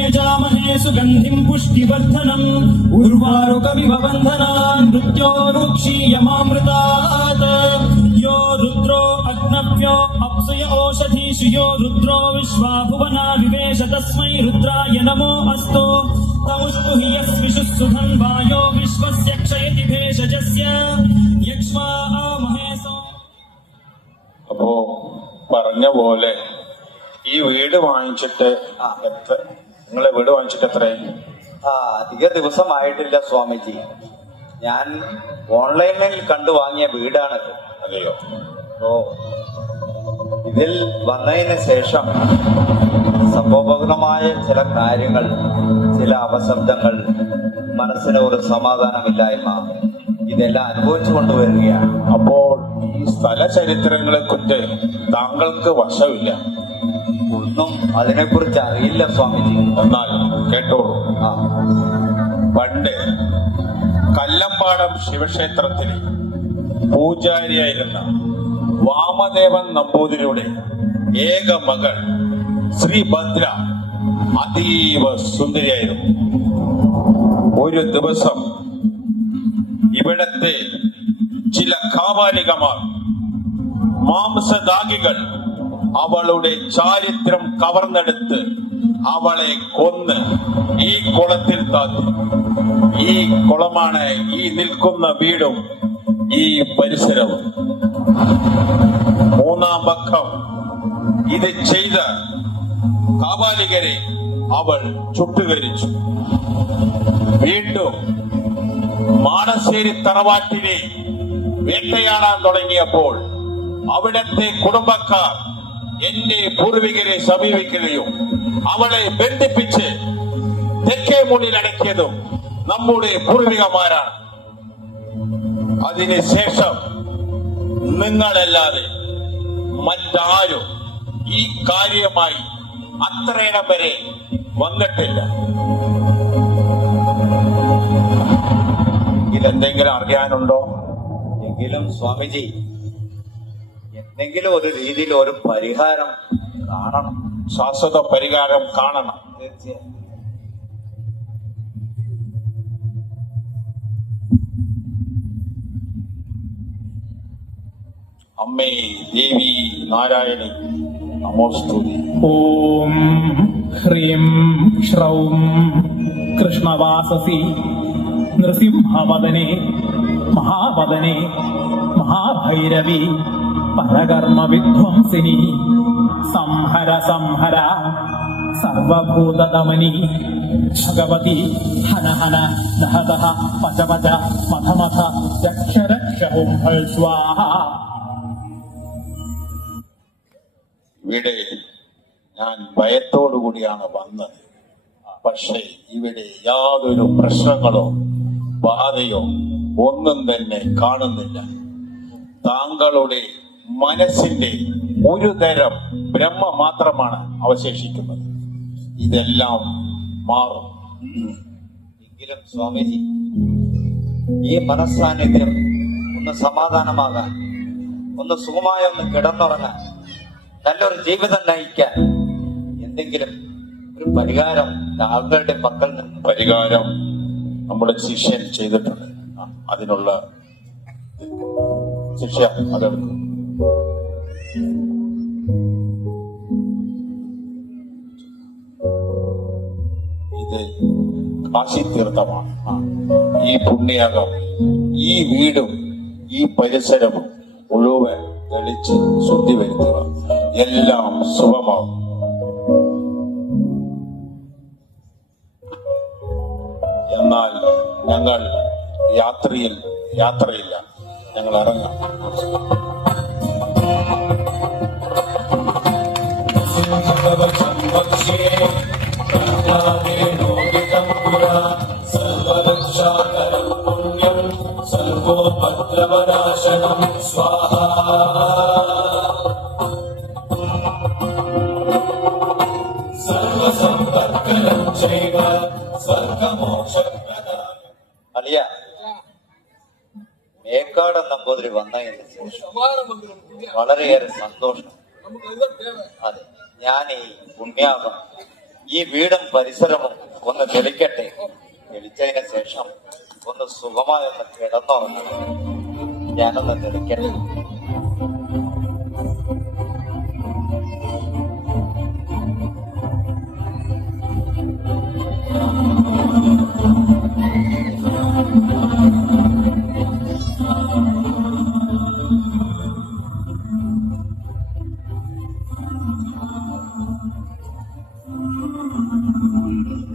യജാമഹേ സുഗന്ധിം പുഷ്ടിവർദ്ധനം ഉർവാരുകമിവ ബന്ധനാൻ മൃത്യോരുക്ഷീയമാമൃതാത് യോ രുദ്രോ അഗ്നവ്യോ അപ്സുയ ഓഷധീഷു യോ രുദ്രോ വിശ്വാ ഭുവനാ വിവേശ തസ്മൈ രുദ്രായ നമോ അസ്തു തമുഷ്ടു ഹി യസ്വിഷു സുധൻവായോ വിശ്വസ്യ ക്ഷയതി ഭേഷജസ്യ യക്ഷ്മാ മഹേസോ. അപ്പോ പറഞ്ഞ പോലെ ഈ വീട് വാങ്ങിച്ചിട്ട് നിങ്ങളെ വീട് വാങ്ങിച്ചിട്ട് എത്രയായി? അധിക ദിവസമായിട്ടില്ല സ്വാമിജി. ഞാൻ ഓൺലൈനിൽ കണ്ടു വാങ്ങിയ വീടാണത്. അതെയോ? ഓ, ഇതിൽ വന്നതിന് ശേഷം സംഭവപൂർണമായ ചില കാര്യങ്ങൾ, ചില അപശബ്ദങ്ങൾ മനസ്സിന് ഒരു സമാധാനമില്ലായ്മ ഇതെല്ലാം അനുഭവിച്ചു കൊണ്ടുവരികയാണ്. അപ്പോൾ ഈ സ്ഥല ചരിത്രങ്ങളെ കുറിച്ച് താങ്കൾക്ക് വശമില്ല? ഒന്നും അതിനെക്കുറിച്ച് അറിയില്ല സ്വാമിജി. എന്നാൽ കേട്ടോളൂ. ആ, പണ്ട് കല്ലമ്പാടം ശിവക്ഷേത്രത്തിൽ പൂജാരിയായിരുന്ന വാമദേവൻ നമ്പൂതിരിയുടെ ഏക മകൾ ശ്രീഭദ്ര അതീവ സുന്ദരിയായിരുന്നു. ഒരു ദിവസം ഇവിടത്തെ ചില കാപാലികമാർ മാംസദാഗികൾ അവളുടെ ചാരിത്രം കവർന്നെടുത്ത് അവളെ കൊന്ന് ഈ കുളത്തിൽ താത്തി. ഈ കുളമാണ് ഈ നിൽക്കുന്ന വീടും ഈ പരിസരവും. മൂന്നാം പക്കം ഇത് ചെയ്ത കാപാലികരെ അവൾ ചുട്ടുകരിച്ചു. വീണ്ടും മാടശ്ശേരി തറവാട്ടിനെ വേട്ടയാടാൻ തുടങ്ങിയപ്പോൾ അവിടത്തെ കുടുംബക്കാർ എന്റെ പൂർവികരെ സമീപിക്കുകയും അവളെ ബന്ധിപ്പിച്ച് തെക്കേ മുന്നിൽ അടക്കിയതും നമ്മുടെ പൂർവികമാരാണ്. അതിനുശേഷം നിങ്ങളല്ലാതെ മറ്റാരും ഈ കാര്യമായി അത്രയിടം വരെ വന്നിട്ടില്ല. ഇതെന്തെങ്കിലും അറിയാനുണ്ടോ? എങ്കിലും സ്വാമിജി എന്തെങ്കിലും ഒരു രീതിയിൽ ഒരു പരിഹാരം കാണണം. ശാശ്വത പരിഹാരം കാണണം. തീർച്ചയായും. അമ്മേ ദേവി നാരായണി നമോസ്തുതി. ഓം ഹ്രീം ശ്രൗം കൃഷ്ണവാസസി നൃസിംഹവദനെ മഹാവദനെ മഹാഭൈരവി പരകർമ്മ വിധ്വംസിനി സംഹര സംഹര സർവഭൂതദമനി ഭഗവതി ഹന ഹന ദഹദഹ പച പച മഥ മഥ രക്ഷ രക്ഷ ഓം ഫൽ സ്വാഹ. ഇവിടെ ഞാൻ ഭയത്തോടുകൂടിയാണ് വന്നത്. പക്ഷേ ഇവിടെ യാതൊരു പ്രശ്നങ്ങളോ ബാധയോ ഒന്നും തന്നെ കാണുന്നില്ല. താങ്കളുടെ മനസ്സിന്റെ ഒരു തരം ബ്രഹ്മ മാത്രമാണ് അവശേഷിക്കുന്നത്. ഇതെല്ലാം മാറും. എങ്കിലും സ്വാമിജി ഈ മനസ്സാന്നിധ്യം ഒന്ന് സമാധാനമാകാൻ, ഒന്ന് സുഖമായി ഒന്ന് കിടന്നുറങ്ങാൻ, നല്ലൊരു ജീവിതം നയിക്കാൻ എന്തെങ്കിലും ഒരു പരിഹാരം താങ്കളുടെ പക്കൽ നിന്ന്. പരിഹാരം നമ്മുടെ ശിഷ്യൻ ചെയ്തിട്ടുണ്ട്. അതിനുള്ള ശിക്ഷ അതെടുക്കും. ഇത് കാശി തീർത്ഥമാണ്. ഈ പുണ്യാകം ഈ വീടും ഈ പരിസരവും മുഴുവൻ തെളിച്ച് ശുദ്ധി വരുത്തുക. എല്ലാം സുഖമാവും. എന്നാൽ ഞങ്ങൾ യാത്രയില്ല. ഞങ്ങൾ ഇറങ്ങാം. അലിയ, മേക്കാടൻ നമ്പൂതിരി വന്നതിന് ശേഷം വളരെയേറെ സന്തോഷം. അതെ, ഞാൻ ഈ പുണ്യാകം ഈ വീടും പരിസരവും ഒന്ന് തെളിക്കട്ടെ. തെളിച്ചതിന് ശേഷം ഒന്ന് സുഖമായൊന്ന് കിടന്നുറങ്ങണം. ഞാനൊന്ന് തെളിക്കട്ടെ.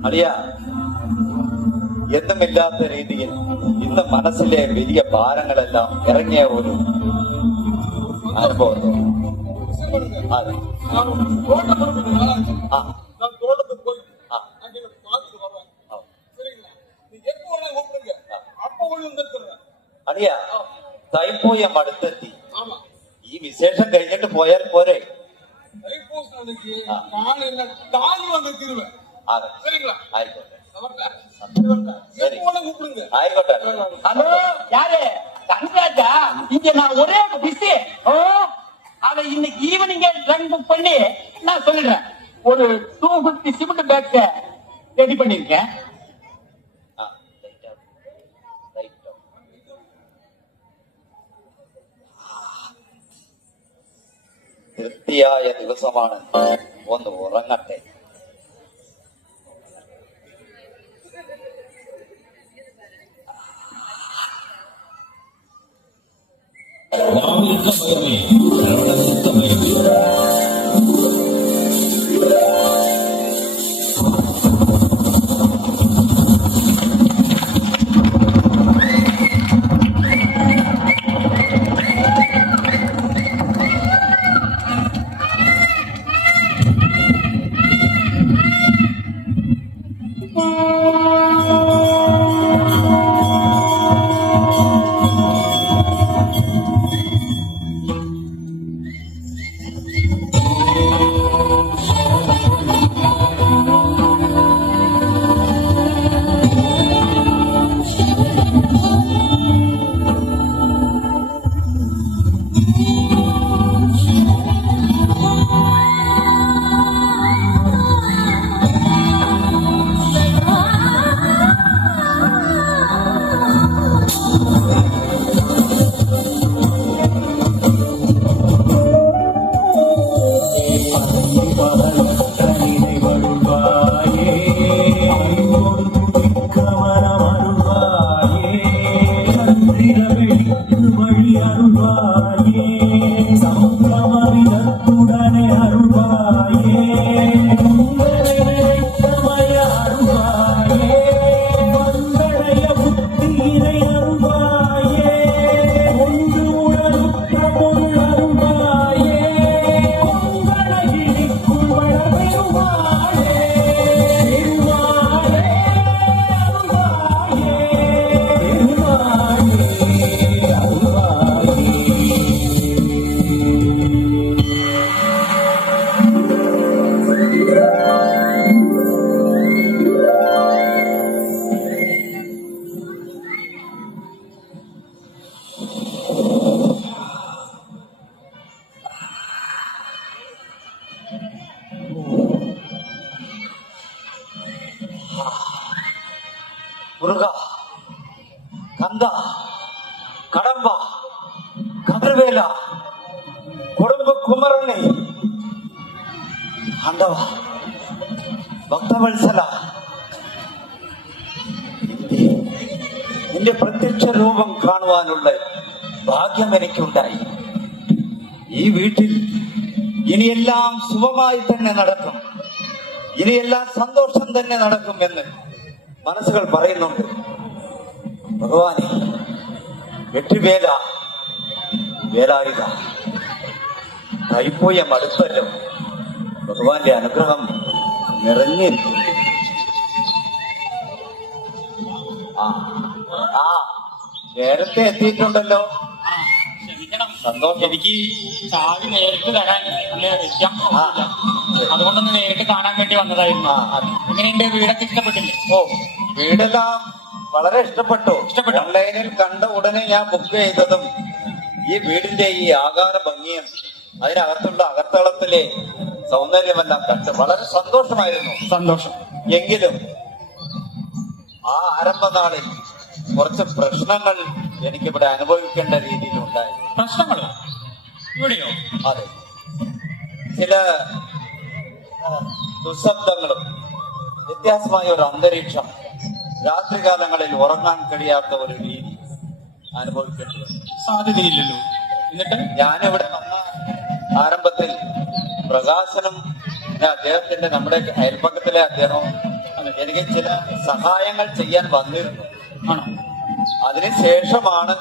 അളിയ, എന്നുമില്ലാത്ത രീതിയിൽ ഇന്ന് മനസ്സിലെ വലിയ ഭാരങ്ങളെല്ലാം ഇറങ്ങിയ ഒരു അനുഭവം. അതെ, ആ, நான் தோட்டத்துக்கு போய் ஆ. அங்கே பார்த்துட்டு வரேன். ആ. சரிங்களா? நீ எப்போ അളിയ തൈപ്പൂയം അടുത്തെത്തി. ஆமா ഈ വിശേഷം കഴിഞ്ഞിട്ട് പോയാൽ പോരെ? தைப்பூசம் அன்னைக்கு காலையில தாண்டி வந்து தீருவேன். അതെ, சரிங்களா? ആയിക്കോട്ടെ. சரி கூப்பிடுங்க. ആയിക്കോട്ടെ. ஹலோ யாரு தங்கராஜா? இங்க நான் ஒரே பிஸி. அத இன்னைக்கு ஈவினிங் ட்ரங்க் புக் பண்ணி நான் சொல்லிடுறேன். ஒரு 250 சிமெண்ட் பேக்ஸ் ரெடி பண்ணிருக்கேன். ആ, ലൈറ്റ് ആവും. ലൈറ്റ് ആവും. തൃപ്തിയായ ദിവസമാണ്, ഒന്ന് ഉറങ്ങട്ടെ. മുരുക, കന്ദ, കടമ്പ, കതിർവേല, കുടുംബ കുമരനെ, ആണ്ടവ, ഭക്തവത്സല, നിന്റെ പ്രത്യക്ഷ രൂപം കാണുവാനുള്ള ഭാഗ്യം എനിക്കുണ്ടായി. ഈ വീട്ടിൽ ഇനിയെല്ലാം ശുഭമായി തന്നെ നടക്കും, ഇനിയെല്ലാം സന്തോഷം തന്നെ നടക്കും എന്ന് മനസ്സുകൾ പറയുന്നുണ്ട്. ഭഗവാനെ, വെട്ടുവേല, വേലായുധ, തൈപ്പൂയം അടുത്തല്ലോ. ഭഗവാന്റെ അനുഗ്രഹം നിറഞ്ഞിരിക്കുന്നു. ആ നേരത്തെ എത്തിയിട്ടുണ്ടല്ലോ. ക്ഷമിക്കണം, സന്തോഷം. എനിക്ക് ചാവി നേരിട്ട് തരാൻ വെക്കാം, അതുകൊണ്ടൊന്ന് നേരിട്ട് കാണാൻ വേണ്ടി വന്നതായിരുന്നു. എങ്ങനെയുണ്ട്? വീടൊക്കെ ഇഷ്ടപ്പെട്ടില്ലേ? ഓ, വീടെല്ലാം വളരെ ഇഷ്ടപ്പെട്ടു. ഇഷ്ടപ്പെട്ടു. ഓൺലൈനിൽ കണ്ട ഉടനെ ഞാൻ ബുക്ക് ചെയ്തതും ഈ വീടിന്റെ ഈ ആകാര ഭംഗിയും അതിനകത്തുള്ള അകത്തളത്തിലെ സൗന്ദര്യമെല്ലാം കണ്ട് വളരെ സന്തോഷമായിരുന്നു. സന്തോഷം. എങ്കിലും ആ ആരംഭനാളിൽ കുറച്ച് പ്രശ്നങ്ങൾ എനിക്കിവിടെ അനുഭവിക്കേണ്ട രീതിയിലുണ്ടായി. പ്രശ്നങ്ങളോ? ഇവിടെയോ? അതെ, ചില ദുശബ്ദങ്ങളും വ്യത്യാസമായ ഒരു അന്തരീക്ഷം, രാത്രികാലങ്ങളിൽ ഉറങ്ങാൻ കഴിയാത്ത ഒരു രീതി അനുഭവിക്കേണ്ടി വന്നു. സാധ്യതയില്ലല്ലോ. എന്നിട്ട് ഞാനിവിടെ വന്ന ആരംഭത്തിൽ പ്രകാശനം അദ്ദേഹത്തിന്റെ, നമ്മുടെ അയൽപ്പക്കത്തിലെ അദ്ദേഹം എനിക്ക് ചില സഹായങ്ങൾ ചെയ്യാൻ വന്നിരുന്നു. ആണോ? അതിനുശേഷമാണ്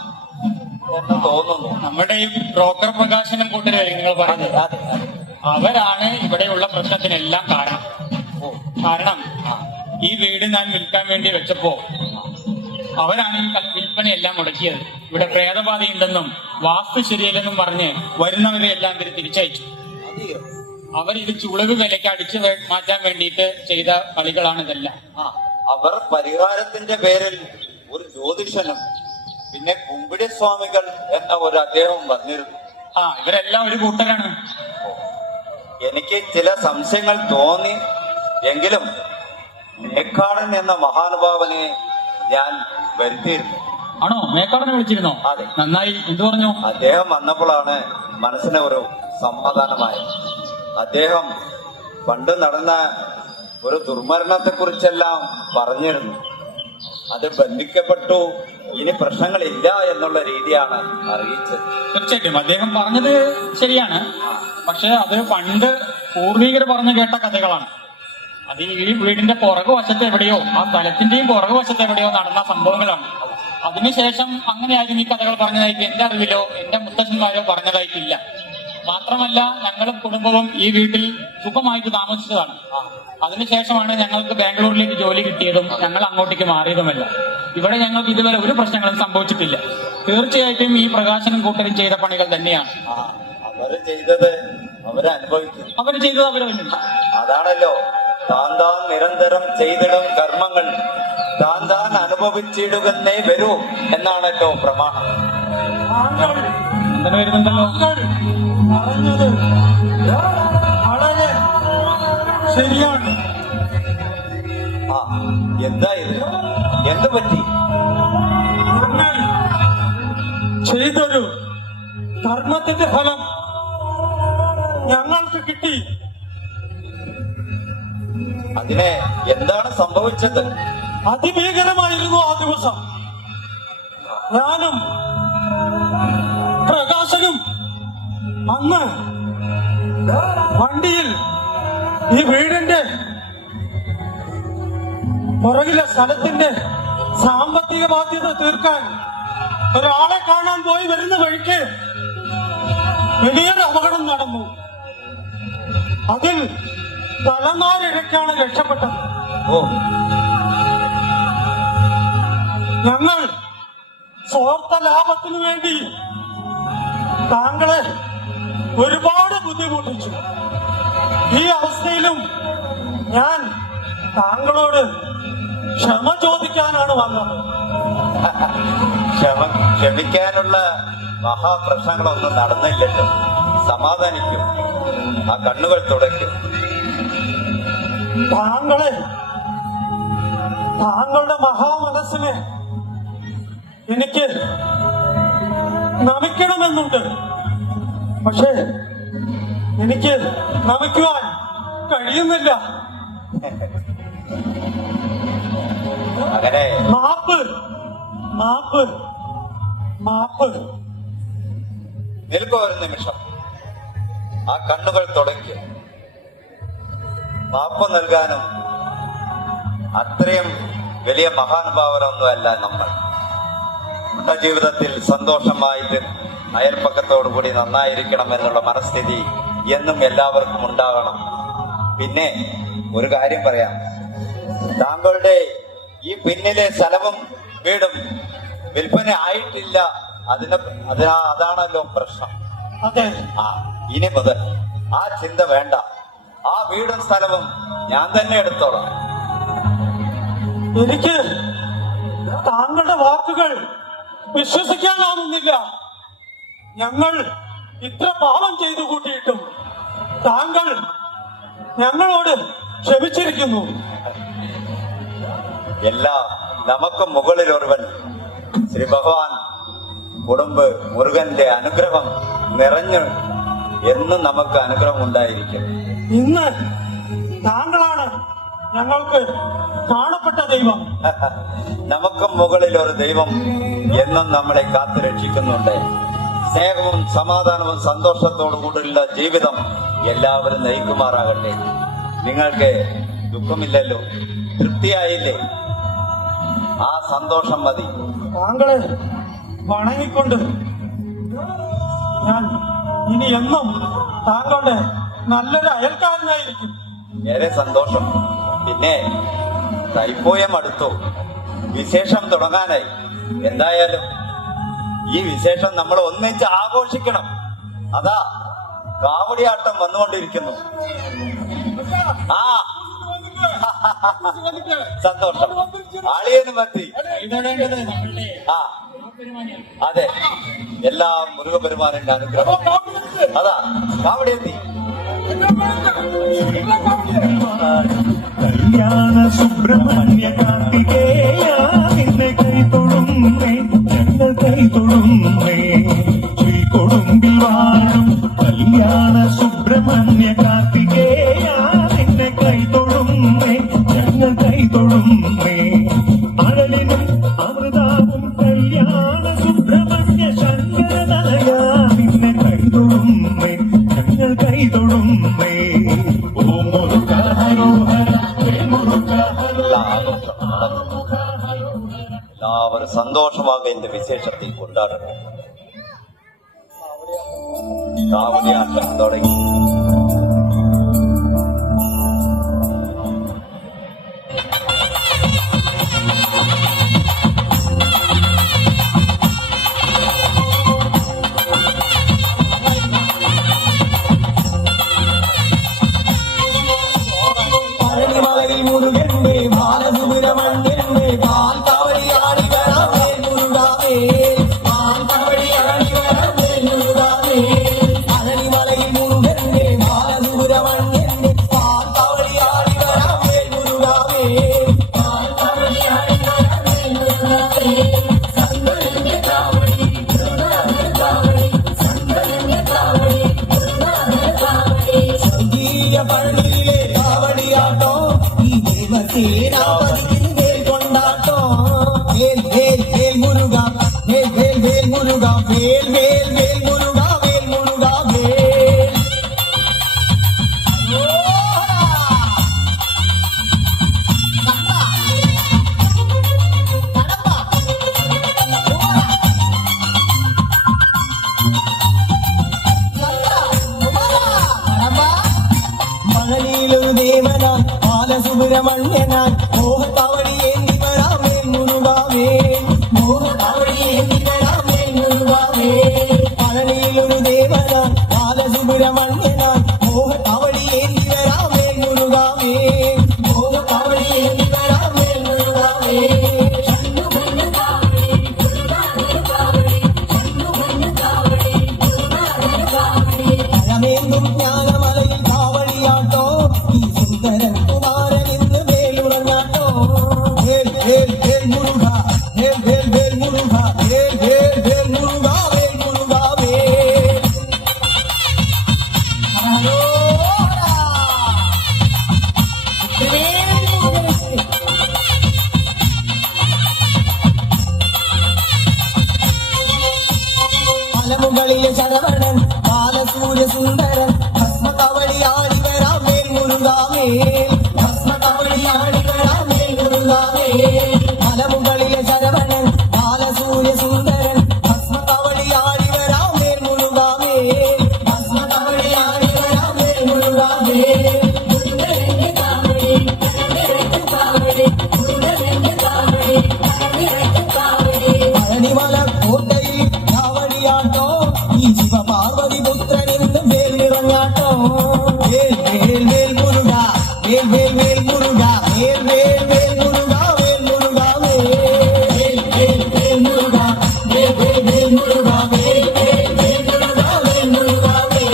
എന്ന് തോന്നുന്നു. നമ്മുടെ ഈ ബ്രോക്കർ പ്രകാശനം കൂട്ടരെ നിങ്ങൾ അതെ പറഞ്ഞത്, അതെ അതെ. അവരാണ് ഇവിടെയുള്ള പ്രശ്നത്തിനെല്ലാം കാരണം. കാരണം ഈ വീട് ഞാൻ വിൽക്കാൻ വേണ്ടി വെച്ചപ്പോ അവരാണ് ഈ വിൽപ്പനയെല്ലാം മുടക്കിയത്. ഇവിടെ പ്രേതബാധയുണ്ടെന്നും വാസ്തു ശരിയല്ലെന്നും പറഞ്ഞ് വരുന്നവരെ എല്ലാം ഇവർ തിരിച്ചയച്ചു. അവരിത് ചുളവ് വിലയ്ക്ക് അടിച്ചു മാറ്റാൻ വേണ്ടിയിട്ട് ചെയ്ത കളികളാണ് ഇതെല്ലാം. അവർ പരിഹാരത്തിന്റെ പേരിൽ ഒരു ജ്യോതിഷനും പിന്നെ കുമ്പിടി സ്വാമികൾ എന്ന ഒരു അദ്ദേഹവും വന്നിരുന്നു. ഇവരെല്ലാം ഒരു കൂട്ടരാണ്. എനിക്ക് ചില സംശയങ്ങൾ തോന്നി എങ്കിലും മേക്കാടൻ എന്ന മഹാനുഭാവനെ ഞാൻ വരുത്തിയിരുന്നു. ആണോ? മേക്കാടനെ വിളിച്ചിരുന്നോ? അതെ. നന്നായി. എന്തു പറഞ്ഞു? അദ്ദേഹം വന്നപ്പോഴാണ് മനസ്സിന് ഒരു സമാധാനമായത്. അദ്ദേഹം പണ്ട് നടന്ന ഒരു ദുർമരണത്തെ കുറിച്ചെല്ലാം പറഞ്ഞിരുന്നു. അത് ബന്ധിക്കപ്പെട്ടു, ഇനി പ്രശ്നങ്ങളില്ല എന്നുള്ള രീതിയാണ് അറിയിച്ചത്. തീർച്ചയായിട്ടും അദ്ദേഹം പറഞ്ഞത് ശരിയാണ്. പക്ഷെ അത് പണ്ട് പൂർവികർ പറഞ്ഞു കേട്ട കഥകളാണ്. അത് ഈ വീടിന്റെ പുറകുവശത്ത് എവിടെയോ, ആ സ്ഥലത്തിന്റെയും പുറകുവശത്ത് എവിടെയോ നടന്ന സംഭവങ്ങളാണ്. അതിനുശേഷം അങ്ങനെയായിരുന്നു ഈ കഥകൾ പറഞ്ഞതായിട്ട് എന്റെ അറിവിലോ എന്റെ മുത്തശ്ശന്മാരോ പറഞ്ഞതായിട്ടില്ല. മാത്രമല്ല ഞങ്ങളും കുടുംബവും ഈ വീട്ടിൽ സുഖമായിട്ട് താമസിച്ചതാണ്. അതിനുശേഷമാണ് ഞങ്ങൾക്ക് ബാംഗ്ലൂരിലേക്ക് ജോലി കിട്ടിയതും ഞങ്ങൾ അങ്ങോട്ടേക്ക് മാറിയതുമല്ല. ഇവിടെ ഞങ്ങൾക്ക് ഇതുവരെ ഒരു പ്രശ്നങ്ങളും സംഭവിച്ചിട്ടില്ല. തീർച്ചയായിട്ടും ഈ പ്രകാശനം കൂട്ടരും ചെയ്ത പണികൾ തന്നെയാണ്. അവര് ചെയ്തത് അവരനുഭവിക്കും. അവർ ചെയ്തത് അവരവരും. അതാണല്ലോ താൻ നിരന്തരം ചെയ്തിടും കർമ്മങ്ങൾ താൻ അനുഭവിച്ചിടുകന്നേ വരൂ എന്നാണല്ലോ പ്രമാണം. എന്താണ് വരുന്നുണ്ടല്ലോ? പറഞ്ഞത് വളരെ ശരിയാണ്. എന്താ ഇത്? എന്ത് പറ്റി? ഞങ്ങൾ ചെയ്തൊരു കർമ്മത്തിന്റെ ഫലം ഞങ്ങൾക്ക് കിട്ടി. അതിനെ എന്താണ് സംഭവിച്ചത്? അതിഭീകരമായിരുന്നു ആ ദിവസം. ഞാനും പ്രകാശനും അന്ന് വണ്ടിയിൽ ഈ വീടിന്റെ പുറകിലെ സ്ഥലത്തിന്റെ സാമ്പത്തിക ബാധ്യത തീർക്കാൻ ഒരാളെ കാണാൻ പോയി വരുന്ന വഴിക്ക് വലിയൊരു അപകടം നടന്നു. അതിൽ തലനാരിഴക്കാണ് രക്ഷപ്പെട്ടത്. ഞങ്ങൾ സ്വാർത്ഥ ലാഭത്തിനു വേണ്ടി താങ്കളെ ഒരുപാട് ബുദ്ധിമുട്ടിച്ചു. ഈ അവസ്ഥയിലും ഞാൻ താങ്കളോട് ക്ഷമ ചോദിക്കാനാണ് വന്നത്. ക്ഷമിക്കാനുള്ള മഹാപ്രശ്നങ്ങളൊന്നും നടന്നില്ലല്ലോ. സമാധാനിക്കും, ആ കണ്ണുകൾ തുടയ്ക്കും. താങ്കളുടെ മഹാമനസ്സിനെ എനിക്ക് നമിക്കണമെന്നുണ്ട്. പക്ഷേ എനിക്ക് നമിക്കുവാൻ കഴിയുന്നില്ല. അങ്ങനെ മാപ്പ് മാപ്പ് മാപ്പ്. നിൽക്കൂ ഒരു നിമിഷം. ആ കണ്ണുകൾ തുടയ്ക്കും. മാപ്പ് നൽകാനും അത്രയും വലിയ മഹാനുഭാവരൊന്നുമല്ല നമ്മൾ. നമ്മുടെ ജീവിതത്തിൽ സന്തോഷമായിട്ട് അയൽപ്പക്കത്തോടുകൂടി നന്നായിരിക്കണം എന്നുള്ള മനസ്ഥിതി എന്നും എല്ലാവർക്കും ഉണ്ടാകണം. പിന്നെ ഒരു കാര്യം പറയാം. താങ്കളുടെ ഈ പിന്നിലെ സ്ഥലവും വീടും വിൽപ്പന ആയിട്ടില്ല. അതാണല്ലോ പ്രശ്നം. അതെ. ഇനി മുതൽ ആ ചിന്ത വേണ്ട. ആ വീടും സ്ഥലവും ഞാൻ തന്നെ എടുത്തോളാം. എനിക്ക് താങ്കളുടെ വാക്കുകൾ വിശ്വസിക്കാനാവുന്നില്ല. ഞങ്ങൾ ഇത്ര പാപം ചെയ്തു കൂട്ടിയിട്ടും താങ്കൾ ഞങ്ങളോട് ക്ഷമിച്ചിരിക്കുന്നു. എല്ലാം നമുക്ക് മുകളിൽ ഒരുവൻ ശ്രീ ഭഗവാൻ കുടുംബ് മുരുകന്റെ അനുഗ്രഹം നിറഞ്ഞു എന്നും നമുക്ക് അനുഗ്രഹം ഉണ്ടായിരിക്കും. ഇന്ന് താങ്കളാണ് ഞങ്ങൾക്ക് കാണപ്പെട്ട ദൈവം. നമുക്ക് മുകളിൽ ഒരു ദൈവം എന്നും നമ്മളെ കാത്തു രക്ഷിക്കുന്നുണ്ട്. സ്നേഹവും സമാധാനവും സന്തോഷത്തോടു കൂടിയുള്ള ജീവിതം എല്ലാവരും നയിക്കുമാറാകട്ടെ. നിങ്ങൾക്ക് ദുഃഖമില്ലല്ലോ, തൃപ്തിയായില്ലേ? ആ സന്തോഷം മതി. താങ്കളെ വണങ്ങിക്കൊണ്ട് ഞാൻ ഇനി എന്നും താങ്കളുടെ നല്ലൊരു അയൽക്കാരനായിരിക്കും. ഏറെ സന്തോഷം. പിന്നെ തൈപ്പോയം അടുത്തു. വിശേഷം തുടങ്ങാനായി. എന്തായാലും ഈ വിശേഷം നമ്മൾ ഒന്നിച്ച് ആഘോഷിക്കണം. അതാ കാവടിയാട്ടം വന്നുകൊണ്ടിരിക്കുന്നു. ആ സന്തോഷം. ആളിയനും എത്തി. കൈതൊഴേണ്ടത് നമ്മളുടെ ആ അതെ, എല്ലാം മുരുകപെരുമാനന്റെ അനുഗ്രഹം. അതാ കാവടി എത്തി. കല്യാണ സുബ്രഹ്മണ്യ കാർത്തികേയ നിന്നെ കൈതൊഴുന്നേ, ഞങ്ങൾ കൈതൊഴുന്നേ. ശ്രീകൊടുമ്പിൽ വാഴും കല്യാണ സുബ്രഹ്മണ്യ കാർത്തികേയ നിന്നെ കൈതൊഴുന്നേ, ഞങ്ങൾ കൈതൊഴുന്നേ. അഴലിനും അമൃതാവും കല്യാണ സുബ്രഹ്മണ്യ ശങ്കരനയ നിന്നെ കൈതൊഴുന്നേ, ഞങ്ങൾ കൈതൊഴുന്നേ. ഓ മുരുക ഹരോഹര, മുരുക എല്ലാവരും സന്തോഷമാകെ എന്റെ വിശേഷത്തിൽ കൊണ്ടാടണം. കാവടിയാട്ടം തുടങ്ങി. പഴനിമലയിൽ മുരുകന്റെ ബാലസുബ്രഹ്മണ്യന്റെ പാൽ കവടിയാടി വരാമേ മുരുകാവേ, പാൽ കവടിയാടി വരാമേ മുരുകാവേ. പഴനിമലയിൽ മുരുകന്റെ ബാലസുബ്രഹ്മണ്യന്റെ പാൽ കവടിയാടി വരാമേ മുരുകാവേ, പാൽ കവടിയാടി വരാമേ മുരുകാവേ. സങ്കടന്റെ കാവടി മുരുകാന്റെ കാവടി, സങ്കടന്റെ കാവടി മുരുകാന്റെ കാവടി. സ്വർഗീയ പഴനിയിലെ കാവടിയാട്ടോ ഈ ദേവസേനാപതിക്ക് വേൽ കൊണ്ടാട്ടോ. വേൽ വേൽ വേൽ മുരുക, വേൽ വേൽ വേൽ മുരുക, വേൽ വേൽ വേൽ മുരുക, വേൽ മുരുക വേൽ. മകനിലൊരു ദേവനാൻ ബാലസുബ്രഹ്മണ്യനാൻ മോഹത്താവടി ഏന്തി വരാമേ മുരുകാവേ, മോഹത്താവടി ഏന്തി വരാമേ മുരുകാവേ. മകനിലൊരു ദേവനാൻ ബാലസുബ്രഹ്മണ്യനാൻ മോഹത്താവടി ഏന്തി വരാമേ മുരുകാവേ, മോഹത്താവടി ഏന്തി വരാമേ മുരുകാവേ. ും ജ്ഞാനമലയിൽ കാവടിയാട്ടോ ഈ സുന്ദരൻ കുമാരൻ ഇന്ന് വേലുറങ്ങാട്ടോ. വേൽ വേൽ വേൽ മുരുക, വേൽ വേൽ വേൽ മുരുക, വേൽ വേൽ വേൽ മുരുക, വേൽ മുരുക വേൽ. മലമുകളിലെ ശരവണൻ ബാലസൂര്യ സുന്ദരൻ ഭസ്മ കവടിയാടി വരാമേൽ മുരുകാമേൽ, ഭസ്മ കവടിയാടി വരാമേൽ മുരുകാമേൽ. മലമുകളിലെ ശരവണൻ ബാലസൂര്യ സുന്ദരൻ ഭസ്മ കവടിയാടി വരാമേൽ മുരുകാമേൽ, ഭസ്മ കവടിയാടി വരാമേൽ മുരുകാമേൽ. പഴനിമല കോട്ടയിൽ കാവടിയാട്ടോ ഈ ശിവപാർവതി പുത്രൻ ഇന്ന് വേൽ നിറങ്ങാട്ടോ. വേൽ വേൽ വേൽ മുരുക, വേൽ വേൽ വേൽ മുരുക, വേൽ വേൽ വേൽ മുരുക, വേൽ മുരുക വേൽ. വേൽ വേൽ വേൽ മുരുക, വേൽ വേൽ വേൽ മുരുക, വേൽ വേൽ വേൽ മുരുക, വേൽ മുരുക വേൽ.